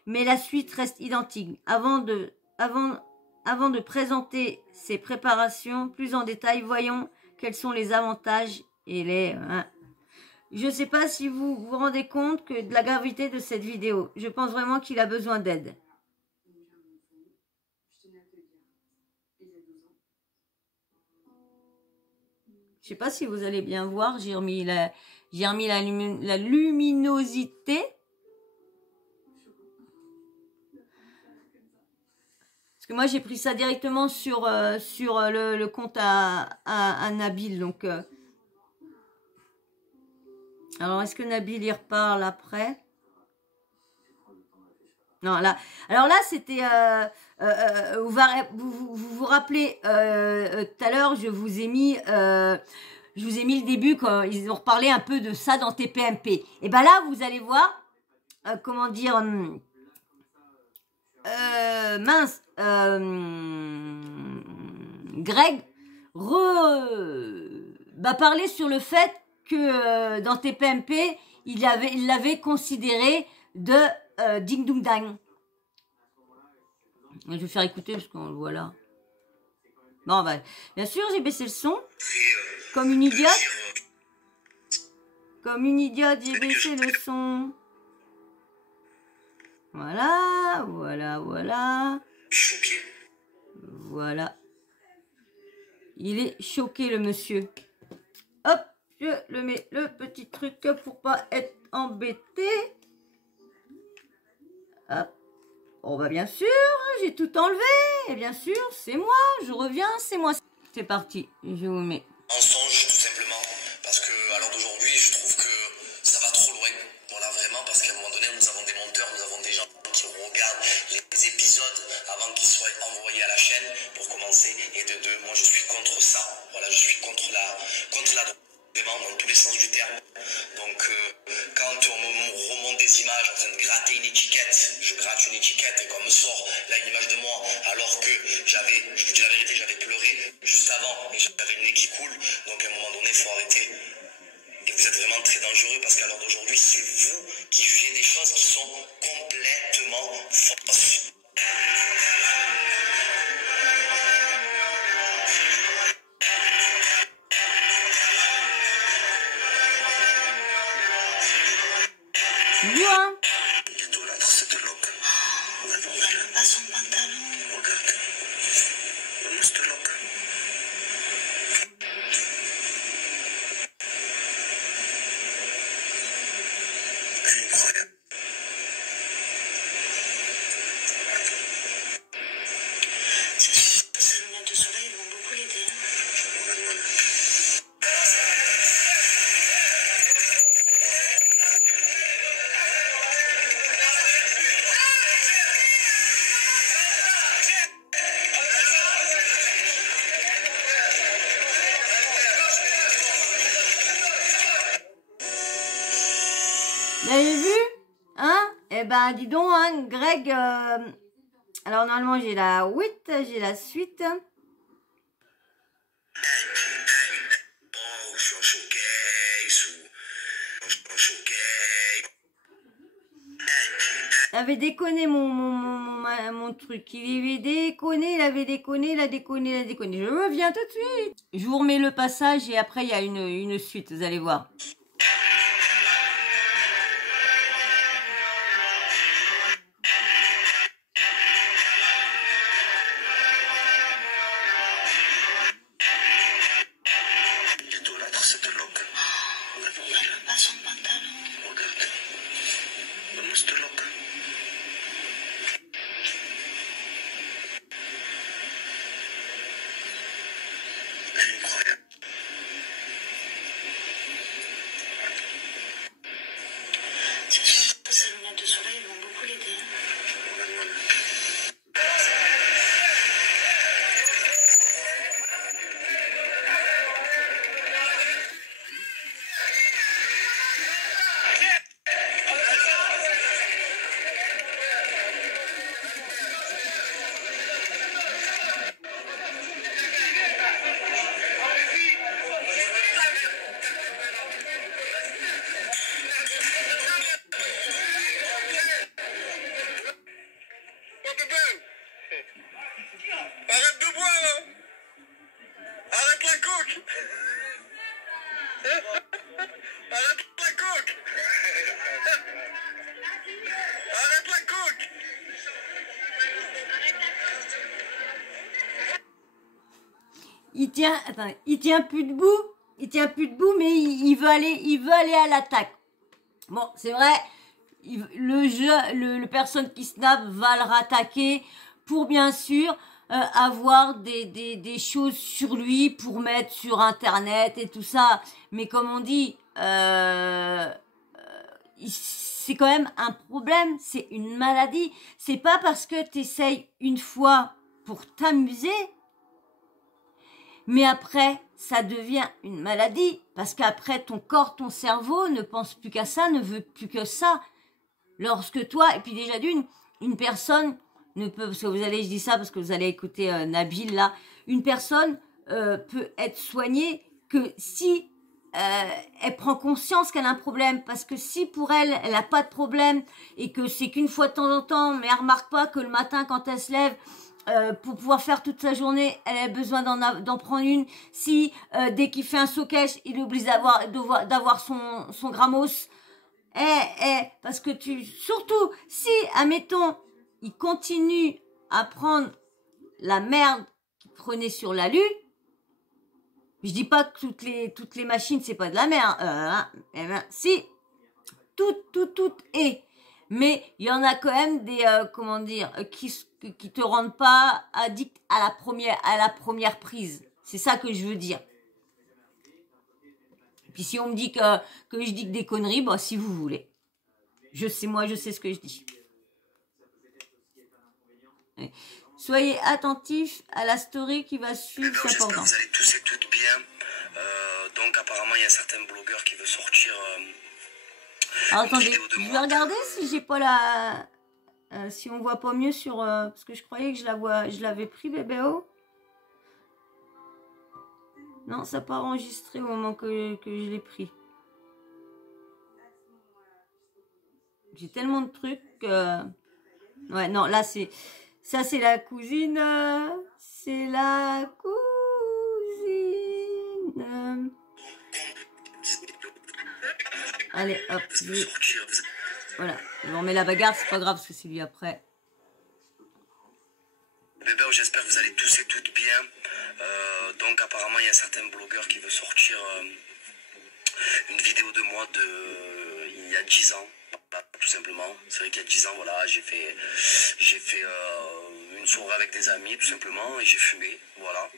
mais la suite reste identique. Avant de présenter ces préparations plus en détail, voyons quels sont les avantages et les... Je ne sais pas si vous vous rendez compte de la gravité de cette vidéo. Je pense vraiment qu'il a besoin d'aide. Je sais pas si vous allez bien voir, j'ai remis la luminosité. Parce que moi j'ai pris ça directement sur le compte à Nabil. Donc, alors est-ce que Nabil y reparle après? Non, là. Alors là, c'était... vous vous rappelez, tout à l'heure, je vous ai mis le début quand ils ont reparlé un peu de ça dans TPMP. Et ben là, vous allez voir, comment dire... Greg parler sur le fait que dans TPMP, il l'avait considéré de ding dong dang. Je vais faire écouter parce qu'on le voit là. Bon, bah, bien sûr, j'ai baissé le son. Comme une idiote. J'ai baissé le son. Voilà. Voilà. Il est choqué, le monsieur. Hop, je le mets le petit truc pour pas être embêté. Hop. Oh bah bien sûr, j'ai tout enlevé. Et bien sûr, c'est moi. Je reviens, c'est moi. C'est parti, je vous mets. Mensonge, tout simplement. Parce que, à l'heure d'aujourd'hui, je trouve que ça va trop loin. Voilà, vraiment, parce qu'à un moment donné, nous avons des monteurs, nous avons des gens qui regardent les épisodes avant qu'ils soient envoyés à la chaîne, pour commencer. Et de deux, moi, je suis contre ça. Voilà, je suis contre la drogue. Vraiment, dans tous les sens du terme. Donc, quand on me remonte des images en train de gratter une étiquette, je gratte une étiquette et qu'on me sort là une image de moi, alors que je vous dis la vérité, j'avais pleuré juste avant et j'avais le nez qui coule. Donc, à un moment donné, il faut arrêter. Et vous êtes vraiment très dangereux parce qu'à l'heure d'aujourd'hui, c'est vous qui jugez des choses qui sont complètement fausses. dur, hein. Idolâtre cette loque. Regarde même pas son pantalon. Regarde. Donne-moi cette loque. Elle est incroyable. Ces lunettes de soleil vont beaucoup l'aider. Regarde-moi là. Vous avez vu? Hein? Eh ben, dis donc, hein, Greg. Alors, normalement, j'ai la 8, j'ai la suite. Oh, je suis en showcase ou en showcase. Il avait déconné mon truc. Il avait déconné, il avait déconné, il a déconné, il a déconné. Je reviens tout de suite. Je vous remets le passage et après, il y a une suite, vous allez voir. Idolâtre cette loque. Regarde même pas son pantalon. Regarde. Donne-moi cette loque. Elle est incroyable. C'est sûr que ces lunettes de soleil vont beaucoup l'aider. Regarde-moi là. Arrête de boire là. Arrête la coke. Arrête la coke. Arrête la coke. Il tient plus debout. Il tient plus debout, mais il veut aller à l'attaque. Bon, c'est vrai, le personne qui snap va le rattaquer pour bien sûr avoir des choses sur lui pour mettre sur internet et tout ça. Mais comme on dit, c'est quand même un problème, c'est une maladie. C'est pas parce que tu essayes une fois pour t'amuser, mais après, ça devient une maladie, parce qu'après, ton corps, ton cerveau ne pense plus qu'à ça, ne veut plus que ça. Lorsque toi, et puis déjà une personne ne peut, parce que je dis ça parce que vous allez écouter Nabil là, une personne peut être soignée que si elle prend conscience qu'elle a un problème, parce que si pour elle, elle n'a pas de problème, et que c'est qu'une fois de temps en temps, mais elle remarque pas que le matin, quand elle se lève, pour pouvoir faire toute sa journée, elle a besoin d'en prendre une. Si dès qu'il fait un soquèche, il oublie d'avoir son grammos. Parce que surtout, si, admettons, il continue à prendre la merde qu'il prenait sur l'alu, je dis pas que toutes les machines, c'est pas de la merde, si, tout est. Mais il y en a quand même des, qui te rendent pas addict à la première prise. C'est ça que je veux dire. Et puis si on me dit que je dis que des conneries, bah si vous voulez. Je sais ce que je dis. Soyez attentifs à la story qui va suivre, c'est important. J'espère que vous allez tous et toutes bien. Donc apparemment il y a un certain blogueur qui veut sortir. Alors attendez, je vais regarder si j'ai pas la... si on voit pas mieux sur... parce que je croyais que je l'avais pris, bébéo. Non, ça n'a pas enregistré au moment que je l'ai pris. J'ai tellement de trucs que... Ouais, non, là c'est... Ça c'est la cousine. C'est la cousine. Allez, hop. Voilà. On met la bagarre, c'est pas grave parce que c'est lui après. Bébé, j'espère que vous allez tous et toutes bien. Donc apparemment il y a un certain blogueur qui veut sortir une vidéo de moi il y a 10 ans. Tout simplement. C'est vrai qu'il y a 10 ans, voilà, j'ai fait une soirée avec des amis, tout simplement, et j'ai fumé, voilà.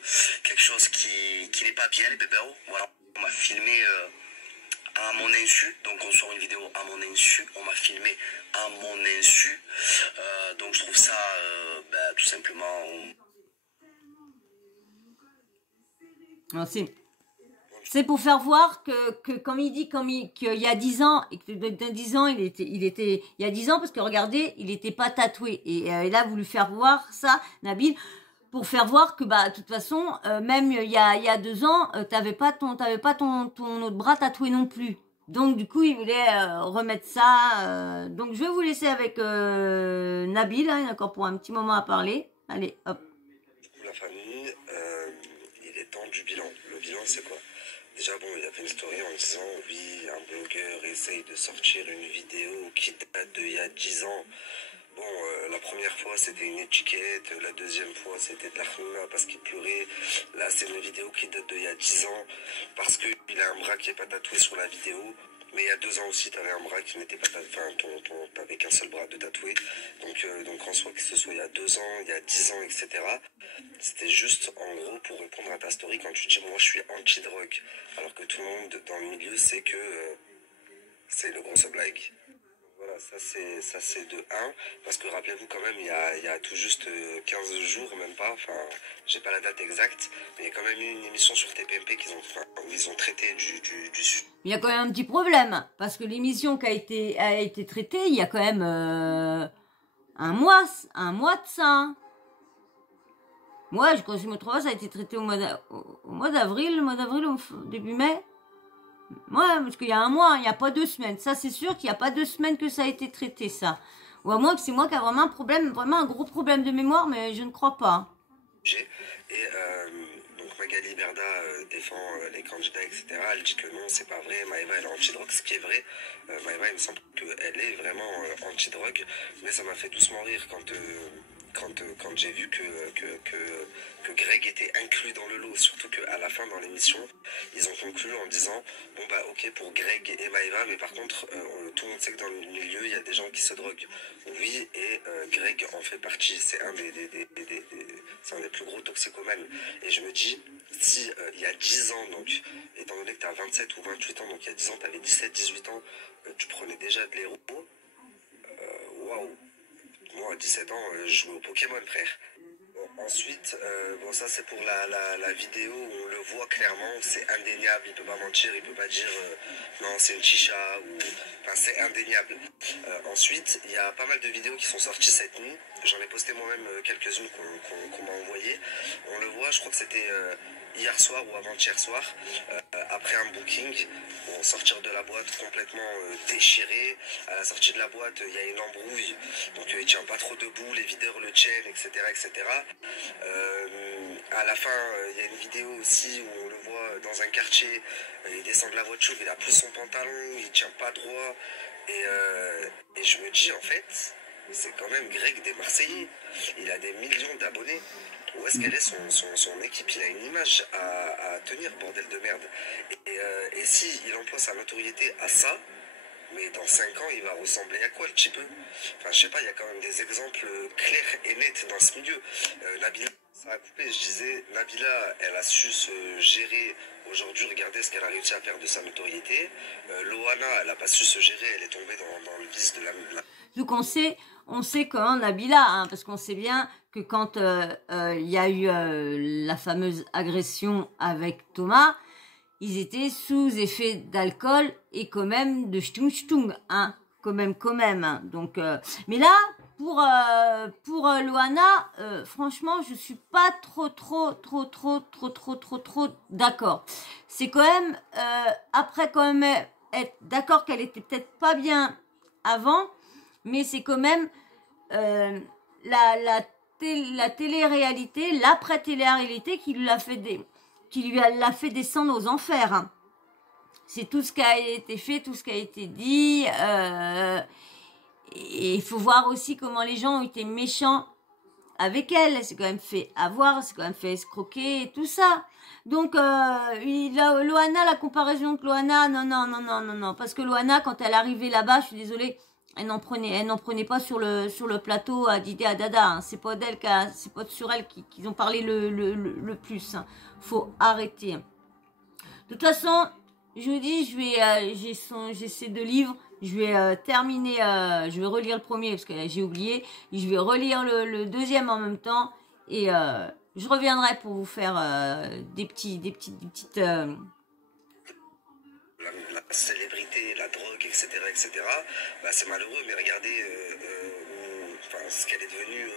Quelque chose qui n'est pas bien, les bébés. Voilà, on m'a filmé à mon insu, donc on sort une vidéo à mon insu, on m'a filmé à mon insu, donc je trouve ça, tout simplement... Non, c'est pour faire voir que comme il dit qu'il y a 10 ans, et que dans 10 ans, il y a 10 ans, parce que regardez, il était pas tatoué. Et il a voulu faire voir ça, Nabil, pour faire voir que, de toute façon, même il y a 2 ans, t'avais pas ton autre bras tatoué non plus. Donc, du coup, il voulait remettre ça. Donc, je vais vous laisser avec Nabil, hein, encore pour un petit moment à parler. Allez, hop. La famille, il est temps du bilan. Le bilan, c'est quoi? Déjà, bon, il a fait une story en disant, oui, un blogueur essaye de sortir une vidéo qui date d'il y a 10 ans. Bon, la première fois, c'était une étiquette. La deuxième fois, c'était de l'armina parce qu'il pleurait. Là, c'est une vidéo qui date d'il y a 10 ans parce qu'il a un bras qui n'est pas tatoué sur la vidéo. Mais il y a 2 ans aussi, tu avais un bras qui n'était pas tatoué. Enfin, t'avais qu'un seul bras de tatoué. Donc en soi, que ce soit il y a 2 ans, il y a 10 ans, etc. C'était juste, en gros, pour répondre à ta story, quand tu dis, moi, je suis anti-drogue. Alors que tout le monde dans le milieu sait que c'est une grosse blague. Voilà, ça c'est de 1, parce que rappelez-vous quand même, il y a tout juste 15 jours, même pas, enfin, j'ai pas la date exacte, mais il y a quand même eu une émission sur TPMP où ils ont traité du sujet. Il y a quand même un petit problème, parce que l'émission qui a été traitée, il y a quand même un mois de ça. Moi, je crois que je me trompe, ça a été traité au mois d'avril, début mai. Ouais, parce qu'il y a un mois, il n'y a pas 2 semaines. Ça, c'est sûr qu'il n'y a pas 2 semaines que ça a été traité, ça. Ou à moins que c'est moi qui a vraiment un problème, vraiment un gros problème de mémoire, mais je ne crois pas. Et donc Magali Berda défend les candidats, etc. Elle dit que non, c'est pas vrai. Maëva, elle est anti-drogue, ce qui est vrai. Maëva, il me semble qu'elle est vraiment anti-drogue, mais ça m'a fait doucement rire quand j'ai vu que Greg était inclus dans le lot, surtout qu'à la fin dans l'émission, ils ont conclu en disant bon ok pour Greg et Maëva, mais par contre tout le monde sait que dans le milieu il y a des gens qui se droguent. Oui, et Greg en fait partie, c'est un des plus gros toxicomanes. Et je me dis, si il y a 10 ans, donc étant donné que tu as 27 ou 28 ans, donc il y a 10 ans, tu avais 17-18 ans, tu prenais déjà de l'héros, waouh. Moi, à 17 ans, je jouais au Pokémon, frère. Bon, ensuite, ça c'est pour la vidéo où on le voit clairement, c'est indéniable, il peut pas mentir, il peut pas dire non c'est une chicha, enfin c'est indéniable. Ensuite, il y a pas mal de vidéos qui sont sorties cette nuit, j'en ai posté moi-même quelques-unes qu'on m'a envoyées. On le voit, je crois que c'était hier soir ou avant-hier soir, après un booking, pour sortir de la boîte complètement déchiré. À la sortie de la boîte, il y a une embrouille, donc il tient pas trop debout, les videurs le tiennent, etc. etc. À la fin, il y a une vidéo aussi où on le voit dans un quartier, il descend de la voiture, il a plus son pantalon, il tient pas droit, et je me dis en fait, c'est quand même Greg des Marseillais, il a des millions d'abonnés. Où est-ce qu'elle est son équipe? Il a une image à tenir, bordel de merde. Et si il emploie sa notoriété à ça, mais dans 5 ans, il va ressembler à quoi le petit peu? Enfin, je sais pas, il y a quand même des exemples clairs et nets dans ce milieu. Nabila, ça a coupé, je disais, Nabila, elle a su se gérer aujourd'hui, regardez ce qu'elle a réussi à faire de sa notoriété. Loana, elle a pas su se gérer, elle est tombée dans le vice de la... Donc on sait comment Nabila, hein, parce qu'on sait bien que quand il y a eu la fameuse agression avec Thomas, ils étaient sous effet d'alcool et quand même de stung, hein, quand même. Hein. Donc, mais là, pour Loana, franchement, je suis pas trop d'accord. C'est quand même après quand même être d'accord qu'elle était peut-être pas bien avant, mais c'est quand même la télé-réalité, l'après-télé-réalité qui l'a fait descendre aux enfers. Hein. C'est tout ce qui a été fait, tout ce qui a été dit. Et il faut voir aussi comment les gens ont été méchants avec elle. Elle s'est quand même fait avoir, elle s'est quand même fait escroquer et tout ça. Donc, Loana, la comparaison de Loana, non. Parce que Loana, quand elle arrivait là-bas, je suis désolée, elle n'en prenait pas sur le plateau à Didi à Dada. Hein. C'est pas d'elle c'est pas sur elle qu'ils ont parlé le plus. Hein. Faut arrêter. De toute façon, je vous dis, j'ai ces 2 livres. Je vais terminer, je vais relire le premier parce que j'ai oublié. Je vais relire le deuxième en même temps et je reviendrai pour vous faire des petites. La célébrité, la drogue, etc. Bah, c'est malheureux, mais regardez ce qu'elle est devenue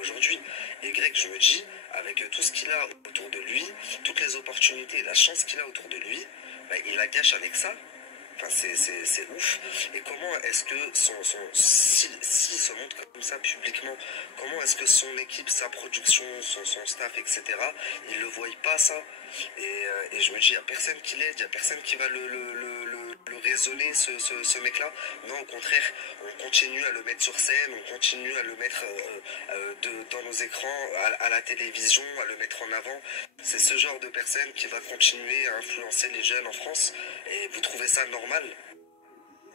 aujourd'hui. Et Greg, je me dis, avec tout ce qu'il a autour de lui, toutes les opportunités, la chance qu'il a autour de lui, bah, il la gâche avec ça. Enfin, c'est ouf. Et comment est-ce que s'il se montre comme ça publiquement, comment est-ce que son équipe, sa production, son staff, etc., ils le voient pas ça? Et je me dis, il n'y a personne qui l'aide, il n'y a personne qui va le raisonner, ce mec-là. Non, au contraire, on continue à le mettre sur scène, on continue à le mettre dans nos écrans, à la télévision, à le mettre en avant. C'est ce genre de personne qui va continuer à influencer les jeunes en France. Et vous trouvez ça normal?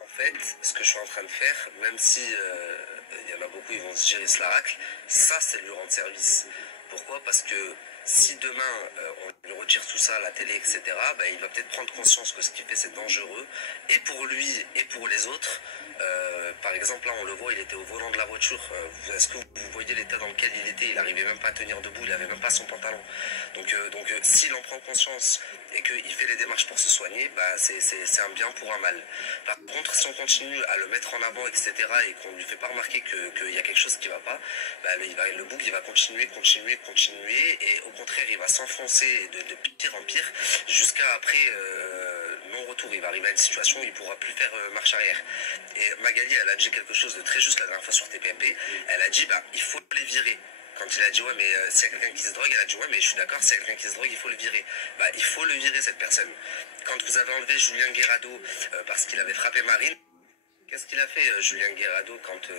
En fait, ce que je suis en train de faire, même si il y en a beaucoup, ils vont se dire, il se la racle, ça, c'est lui rendre service. Pourquoi? Parce que si demain on lui retire tout ça à la télé, etc., bah, il va peut-être prendre conscience que ce qu'il fait c'est dangereux, et pour lui et pour les autres. Par exemple, là on le voit, il était au volant de la voiture. Est-ce que vous voyez l'état dans lequel il était? Il n'arrivait même pas à tenir debout, il n'avait même pas son pantalon. Donc s'il en prend conscience et qu'il fait les démarches pour se soigner, bah, c'est un bien pour un mal. Par contre, si on continue à le mettre en avant, etc., et qu'on ne lui fait pas remarquer qu'il y a quelque chose qui ne va pas, bah, le bouc il va continuer, et au contraire il va s'enfoncer de pire en pire jusqu'à après non-retour. Il va arriver à une situation où il ne pourra plus faire marche arrière. Et Magali, elle a dit quelque chose de très juste la dernière fois sur TPMP. Elle a dit, bah, il faut les virer. Quand il a dit, ouais, mais s'il y a quelqu'un qui se drogue, elle a dit, ouais, mais je suis d'accord, s'il y a quelqu'un qui se drogue, il faut le virer. Bah, il faut le virer, cette personne. Quand vous avez enlevé Julien Guerrado parce qu'il avait frappé Marine, qu'est-ce qu'il a fait, Julien Guerrado, quand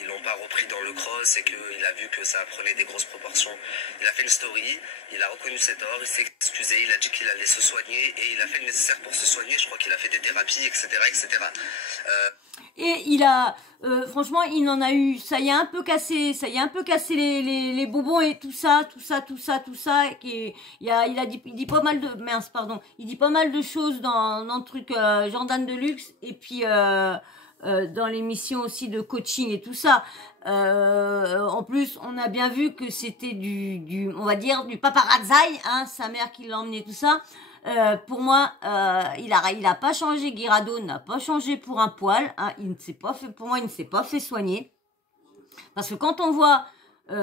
ils l'ont pas repris dans le cross et qu'il a vu que ça prenait des grosses proportions? Il a fait une story, il a reconnu ses torts, il s'est excusé, il a dit qu'il allait se soigner et il a fait le nécessaire pour se soigner. Je crois qu'il a fait des thérapies, etc. Et il a, franchement, il en a eu, ça y a un peu cassé les bonbons et tout ça. Et il dit pas mal de, il dit pas mal de choses dans le truc Jordan Deluxe et puis dans l'émission aussi de coaching et tout ça. En plus, on a bien vu que c'était on va dire du paparazzi, hein, sa mère qui l'a emmené tout ça. Pour moi, il a pas changé. Guirado n'a pas changé pour un poil. Hein, il ne s'est pas fait soigner. Parce que quand on voit, il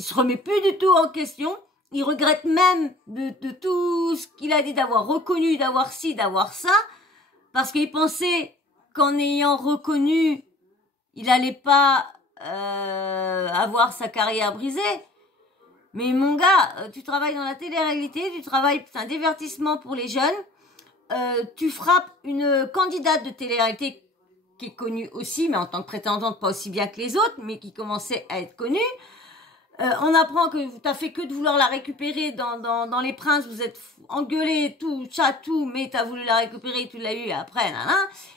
se remet plus du tout en question. Il regrette même de tout ce qu'il a dit, d'avoir reconnu, d'avoir ci, d'avoir ça, parce qu'il pensait qu'en ayant reconnu, il allait pas avoir sa carrière brisée. Mais mon gars, tu travailles dans la télé-réalité, c'est un divertissement pour les jeunes. Tu frappes une candidate de télé-réalité qui est connue aussi, mais en tant que prétendante, pas aussi bien que les autres, mais qui commençait à être connue. On apprend que t'as fait que de vouloir la récupérer dans Les Princes, vous êtes engueulés, tout, mais t'as voulu la récupérer, tu l'as eu après,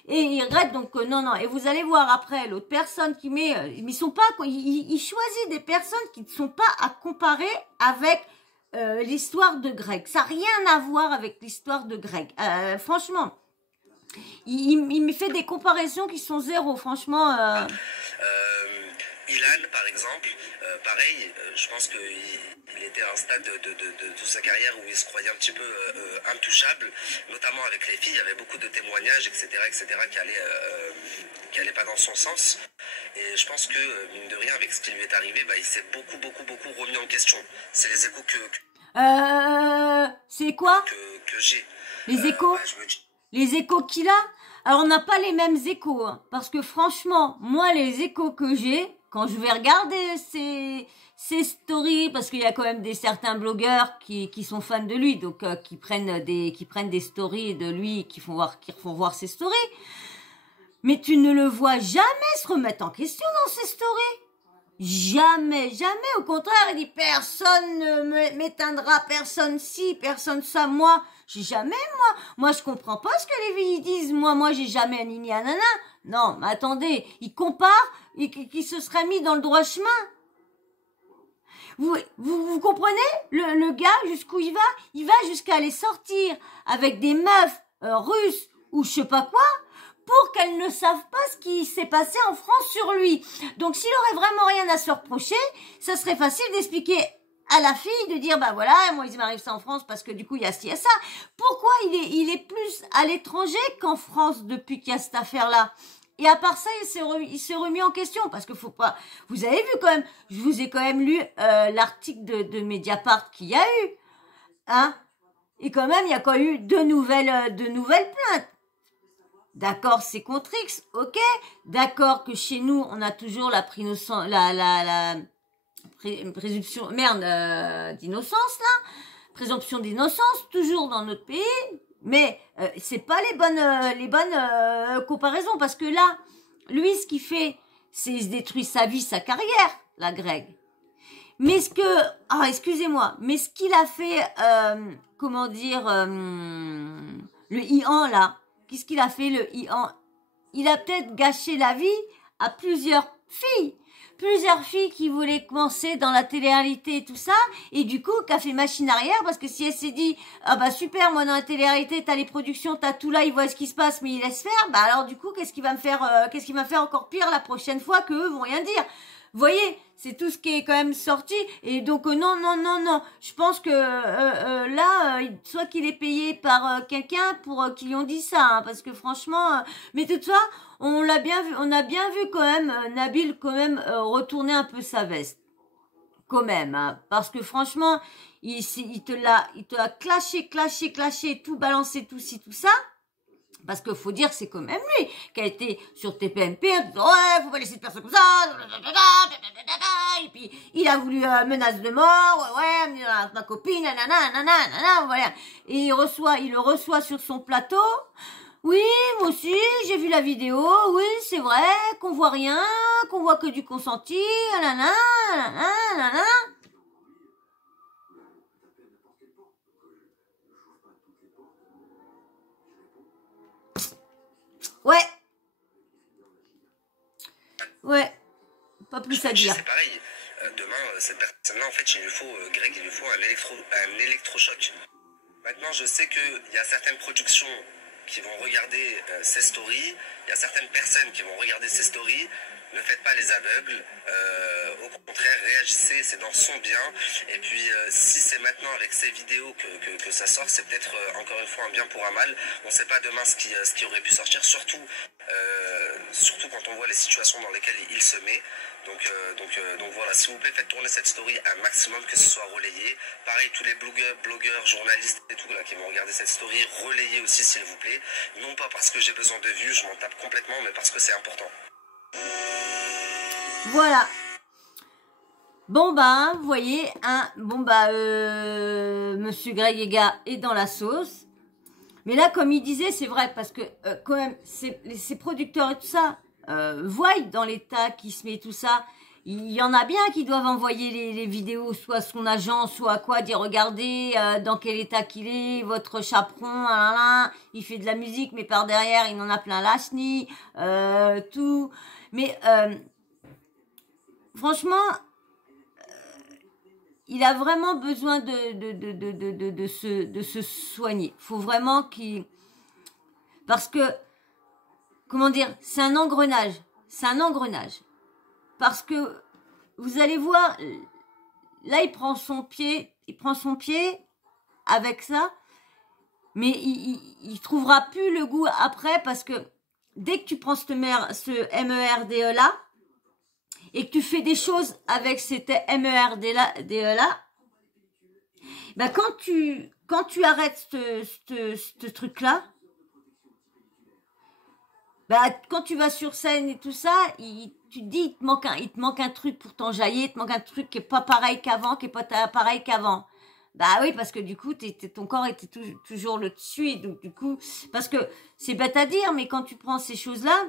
et il regrette, donc non, et vous allez voir après, l'autre personne qui met, ils sont pas, il choisit des personnes qui ne sont pas à comparer avec l'histoire de Greg, ça n'a rien à voir avec l'histoire de Greg, franchement, il me fait des comparaisons qui sont zéro, franchement, Ilan, par exemple, pareil, je pense qu'il était à un stade de sa carrière où il se croyait un petit peu intouchable, notamment avec les filles. Il y avait beaucoup de témoignages, etc., qui allaient pas dans son sens. Et je pense que, mine de rien, avec ce qui lui est arrivé, bah, il s'est beaucoup remis en question. C'est les échos c'est quoi que j'ai. Les échos Les échos qu'il a. Alors, on n'a pas les mêmes échos, hein, parce que franchement, moi, les échos que j'ai, quand je vais regarder ces stories, parce qu'il y a quand même certains blogueurs qui sont fans de lui, donc qui prennent des stories de lui, qui font voir ses stories. Mais tu ne le vois jamais se remettre en question dans ses stories. Jamais, jamais. Au contraire, il dit personne ne m'éteindra, personne ci, personne ça. Moi, j'ai jamais, moi, je comprends pas ce que les filles disent. Moi, j'ai jamais un nini anana. Non, mais attendez, il compare, qui se serait mis dans le droit chemin. Vous comprenez le gars, jusqu'où il va? Il va jusqu'à aller sortir avec des meufs russes ou je sais pas quoi, pour qu'elles ne savent pas ce qui s'est passé en France sur lui. Donc s'il aurait vraiment rien à se reprocher, ça serait facile d'expliquer à la fille, de dire bah voilà, moi il m'arrive ça en France parce que du coup il y a ci, il y a ça. Pourquoi il est plus à l'étranger qu'en France depuis qu'il y a cette affaire-là? Et à part ça, il s'est remis en question parce que faut pas. Vous avez vu quand même, je vous ai quand même lu l'article de Mediapart qu'il y a eu, hein. Et quand même, il y a quand même eu deux nouvelles plaintes. D'accord, c'est contre X, ok. D'accord que chez nous, on a toujours la présomption, d'innocence là, présomption d'innocence toujours dans notre pays. Mais c'est pas les bonnes comparaisons parce que là, lui, ce qu'il fait, c'est il se détruit sa vie, sa carrière, la Greg. Mais excusez-moi, mais ce qu'il a fait, le Ian là, qu'est-ce qu'il a fait le Ian? Il a peut-être gâché la vie à plusieurs filles qui voulaient commencer dans la télé-réalité et tout ça, et du coup, qu'a fait machine arrière, parce que si elle s'est dit, ah bah super, moi dans la télé-réalité, t'as les productions, t'as tout là, ils voient ce qui se passe, mais ils laissent faire, bah alors du coup, qu'est-ce qui va me faire encore pire la prochaine fois que eux vont rien dire? Vous voyez, c'est tout ce qui est quand même sorti, et donc non, je pense que là, soit qu'il est payé par quelqu'un pour qui lui ont dit ça, hein, parce que franchement, mais de toute façon, on a bien vu quand même Nabil quand même retourner un peu sa veste, quand même, hein, parce que franchement, il te l'a clashé, tout balancé, tout ci, tout ça. Parce que faut dire que c'est quand même lui qui a été sur TPMP en disant ouais, faut pas laisser de personne comme ça, et puis il a voulu menace de mort, ouais, ma copine, nanana, voilà. Et il le reçoit sur son plateau. Oui, moi aussi, j'ai vu la vidéo, oui, c'est vrai, qu'on voit rien, qu'on voit que du consenti, nanana. Ouais, pas plus à dire. C'est pareil. Demain, cette personne-là, en fait, il lui faut, Greg, il lui faut un électrochoc. Maintenant, je sais qu'il y a certaines productions qui vont regarder ces stories, il y a certaines personnes qui vont regarder ces stories. Ne faites pas les aveugles, au contraire, réagissez, c'est dans son bien. Et puis, si c'est maintenant avec ces vidéos que ça sort, c'est peut-être encore une fois un bien pour un mal. On ne sait pas demain ce qui aurait pu sortir, surtout quand on voit les situations dans lesquelles il se met. Donc voilà, s'il vous plaît, faites tourner cette story un maximum, que ce soit relayé. Pareil, tous les blogueurs, journalistes et tout là qui vont regarder cette story, relayez aussi s'il vous plaît. Non pas parce que j'ai besoin de vues, je m'en tape complètement, mais parce que c'est important. Voilà. Bon bah, vous voyez, hein, Monsieur Greg Egan est dans la sauce. Mais là, comme il disait, c'est vrai, parce que quand même, ces producteurs et tout ça voient dans l'état qui se met tout ça. Il y en a bien qui doivent envoyer les vidéos, soit à son agent, soit à quoi, dire regardez dans quel état qu'il est, votre chaperon, il fait de la musique, mais par derrière, il en a plein la chenille, tout. Mais franchement, il a vraiment besoin de se soigner. Faut vraiment qu'il... Parce que, comment dire, c'est un engrenage. Parce que, vous allez voir, là, il prend son pied avec ça, mais il trouvera plus le goût après, parce que dès que tu prends ce MERDE là, et que tu fais des choses avec cet MERDE là, ben quand tu arrêtes ce truc là, ben quand tu vas sur scène et tout ça, tu te dis il te manque un truc pour t'enjailler, il te manque un truc qui est pas pareil qu'avant, Bah oui, parce que du coup, ton corps était toujours le dessus, et donc du coup, parce que c'est bête à dire, mais quand tu prends ces choses-là,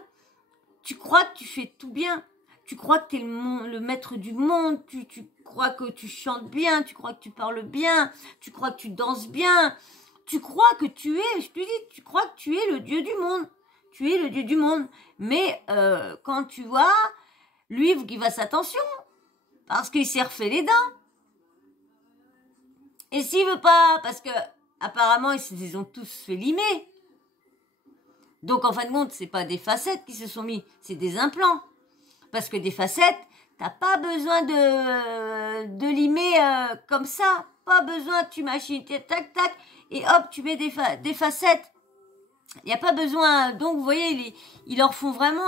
tu crois que tu fais tout bien. Tu crois que tu es le maître du monde, tu crois que tu chantes bien, tu crois que tu parles bien, tu crois que tu danses bien, tu crois que tu es, je te dis, tu crois que tu es le dieu du monde. Tu es le dieu du monde. Mais quand tu vois, lui, il faut qu'il fasse attention, parce qu'il s'est refait les dents. Et s'il veut pas, parce que apparemment ils ont tous fait limer. Donc en fin de compte, c'est pas des facettes qui se sont mis, c'est des implants. Parce que des facettes, t'as pas besoin de limer comme ça. Pas besoin, tu machines, tac, tac, et hop, tu mets des facettes. Il n'y a pas besoin. Donc, vous voyez, ils leur font vraiment,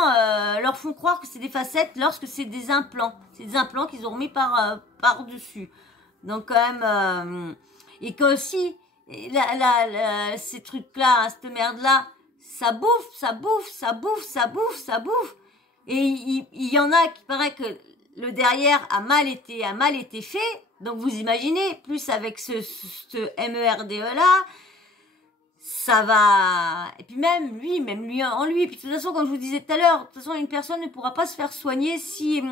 leur font croire que c'est des facettes lorsque c'est des implants. C'est des implants qu'ils ont remis par-dessus. Donc, quand même, et que aussi, ces trucs-là, hein, cette merde-là, ça bouffe. Et il y en a qui paraît que le derrière a mal été fait. Donc vous imaginez, plus avec ce MERDE-là, ça va... Et puis même lui en lui. Et puis de toute façon, comme je vous disais tout à l'heure, de toute façon, une personne ne pourra pas se faire soigner si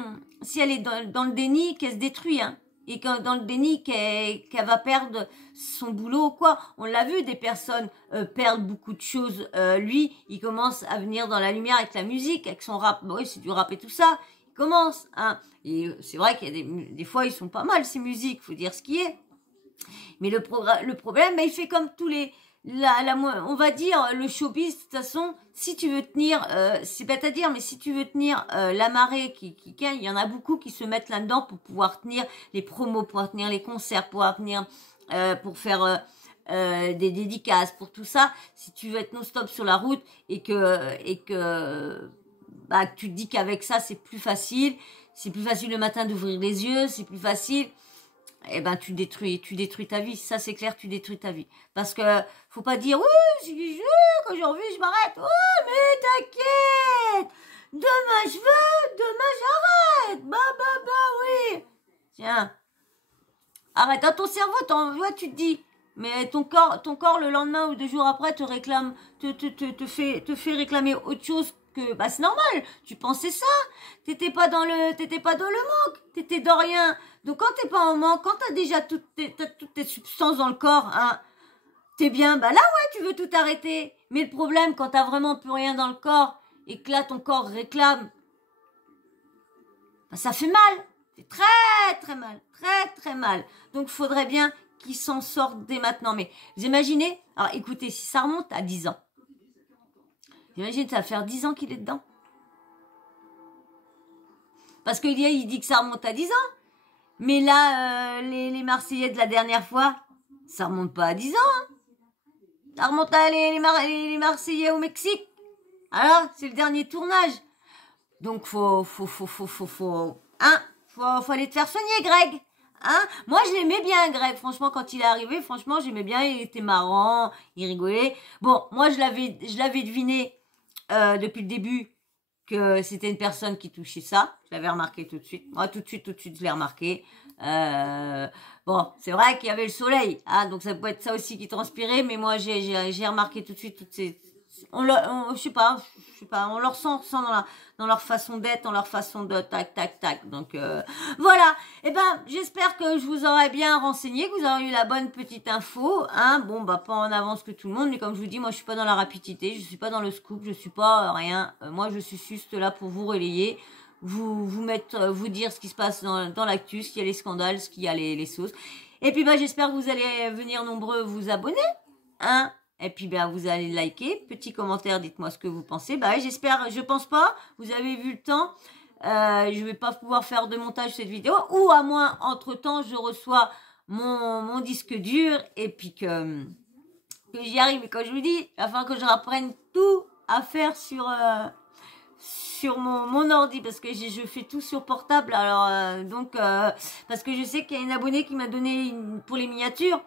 elle est dans le déni, qu'elle se détruit. Hein. Et dans le déni, qu'elle va perdre son boulot ou quoi. On l'a vu, des personnes perdent beaucoup de choses. Lui, il commence à venir dans la lumière avec la musique, avec son rap. Bon, oui, c'est du rap et tout ça. Il commence. Hein. Et c'est vrai qu'il y a des fois, ils sont pas mal, ces musiques. Faut dire ce qui est. Mais le problème, il fait comme tous les... on va dire, le showbiz, de toute façon, si tu veux tenir, c'est bête à dire, mais si tu veux tenir la marée, il y en a beaucoup qui se mettent là-dedans pour pouvoir tenir les promos, pour pouvoir tenir les concerts, pour pouvoir tenir, pour faire des dédicaces, pour tout ça. Si tu veux être non-stop sur la route et que tu te dis qu'avec ça, c'est plus facile le matin d'ouvrir les yeux, c'est plus facile. Eh ben, tu détruis ta vie. Ça, c'est clair, tu détruis ta vie. Parce que, faut pas dire, oui, c'est du jeu, quand j'ai envie, je m'arrête. Oh, mais t'inquiète. Demain, je veux, demain, j'arrête. Bah, oui. Tiens. Arrête, dans ton cerveau, tu te dis, mais ton corps, le lendemain ou 2 jours après, te réclame, te fait réclamer autre chose que, c'est normal. Tu pensais ça. T'étais pas dans le manque. T'étais dans rien. Donc, quand t'es pas en manque, quand t'as déjà toutes tes substances dans le corps, hein, t'es bien, là, ouais, tu veux tout arrêter. Mais le problème, quand t'as vraiment plus rien dans le corps, et que là, ton corps réclame, ça fait mal. C'est très, très mal. Très, très mal. Donc, il faudrait bien qu'ils s'en sortent dès maintenant. Mais, vous imaginez, alors écoutez, si ça remonte à 10 ans, j'imagine que ça va faire 10 ans qu'il est dedans. Parce qu'il dit que ça remonte à 10 ans. Mais là, les Marseillais de la dernière fois, ça remonte pas à 10 ans. Hein. Ça remonte à les Marseillais au Mexique. Alors, c'est le dernier tournage. Donc, faut aller te faire soigner, Greg. Hein? Moi, je l'aimais bien, Greg. Franchement, quand il est arrivé, franchement, j'aimais bien. Il était marrant, il rigolait. Bon, moi, je l'avais deviné depuis le début que c'était une personne qui touchait ça. Je l'avais remarqué tout de suite. Moi, tout de suite, je l'ai remarqué. Bon, c'est vrai qu'il y avait le soleil, hein, donc ça peut être ça aussi qui transpirait, mais moi, j'ai remarqué tout de suite toutes ces... je sais pas, on leur sent dans leur façon d'être, dans leur façon de tac. Donc, voilà. Eh ben, j'espère que je vous aurai bien renseigné, que vous aurez eu la bonne petite info, hein. Bon, pas en avance que tout le monde, mais comme je vous dis, moi, je suis pas dans la rapidité, je suis pas dans le scoop, je suis pas rien. Moi, je suis juste là pour vous relayer, vous dire ce qui se passe dans l'actu, ce qu'il y a les scandales, ce qu'il y a les sauces. Et puis, j'espère que vous allez venir nombreux vous abonner, hein. Et puis, vous allez liker. Petit commentaire, dites-moi ce que vous pensez. J'espère, je pense pas. Vous avez vu le temps. Je vais pas pouvoir faire de montage cette vidéo. Ou à moins, entre-temps, je reçois mon disque dur. Et puis que j'y arrive. Et quand je vous dis, il va falloir que je reprenne tout à faire sur mon ordi. Parce que je fais tout sur portable. Alors, parce que je sais qu'il y a une abonnée qui m'a donné pour les miniatures.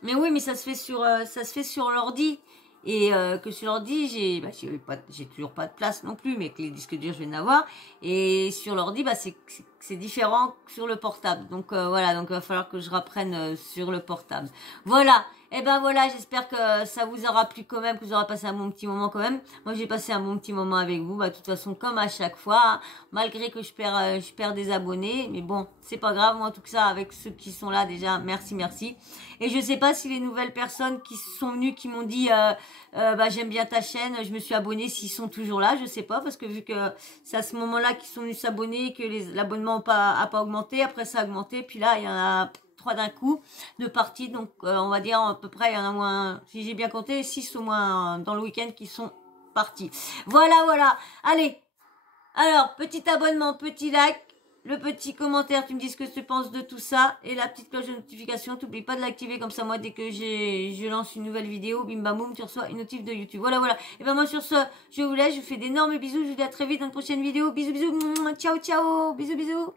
Mais oui, mais ça se fait sur l'ordi. Et que sur l'ordi, j'ai toujours pas de place non plus, mais que les disques durs, je vais en avoir. Et sur l'ordi, c'est c'est différent sur le portable. Donc voilà, donc il va falloir que je reprenne sur le portable. Voilà. Et ben voilà, j'espère que ça vous aura plu quand même, que vous aurez passé un bon petit moment quand même. Moi, j'ai passé un bon petit moment avec vous. Bah, de toute façon, comme à chaque fois, hein, malgré que je perds des abonnés. Mais bon, c'est pas grave. Moi, en tout cas, avec ceux qui sont là déjà, merci, merci. Et je sais pas si les nouvelles personnes qui sont venues, qui m'ont dit, bah, j'aime bien ta chaîne, je me suis abonnée, s'ils sont toujours là, je sais pas. Parce que vu que c'est à ce moment-là qu'ils sont venus s'abonner, que l'abonnement a pas augmenté, après ça a augmenté. Puis là, il y en a 3 d'un coup de parties, donc on va dire à peu près, il y en a moins, si j'ai bien compté, 6 au moins dans le week-end qui sont partis. Voilà, allez, alors, petit abonnement, petit like, le petit commentaire, tu me dis ce que tu penses de tout ça, et la petite cloche de notification, t'oublies pas de l'activer, comme ça moi dès que je lance une nouvelle vidéo, bim bam boum, tu reçois une notif de YouTube. Voilà, et ben moi sur ce, je vous laisse, je vous fais d'énormes bisous, je vous dis à très vite dans une prochaine vidéo, bisous, ciao, bisous.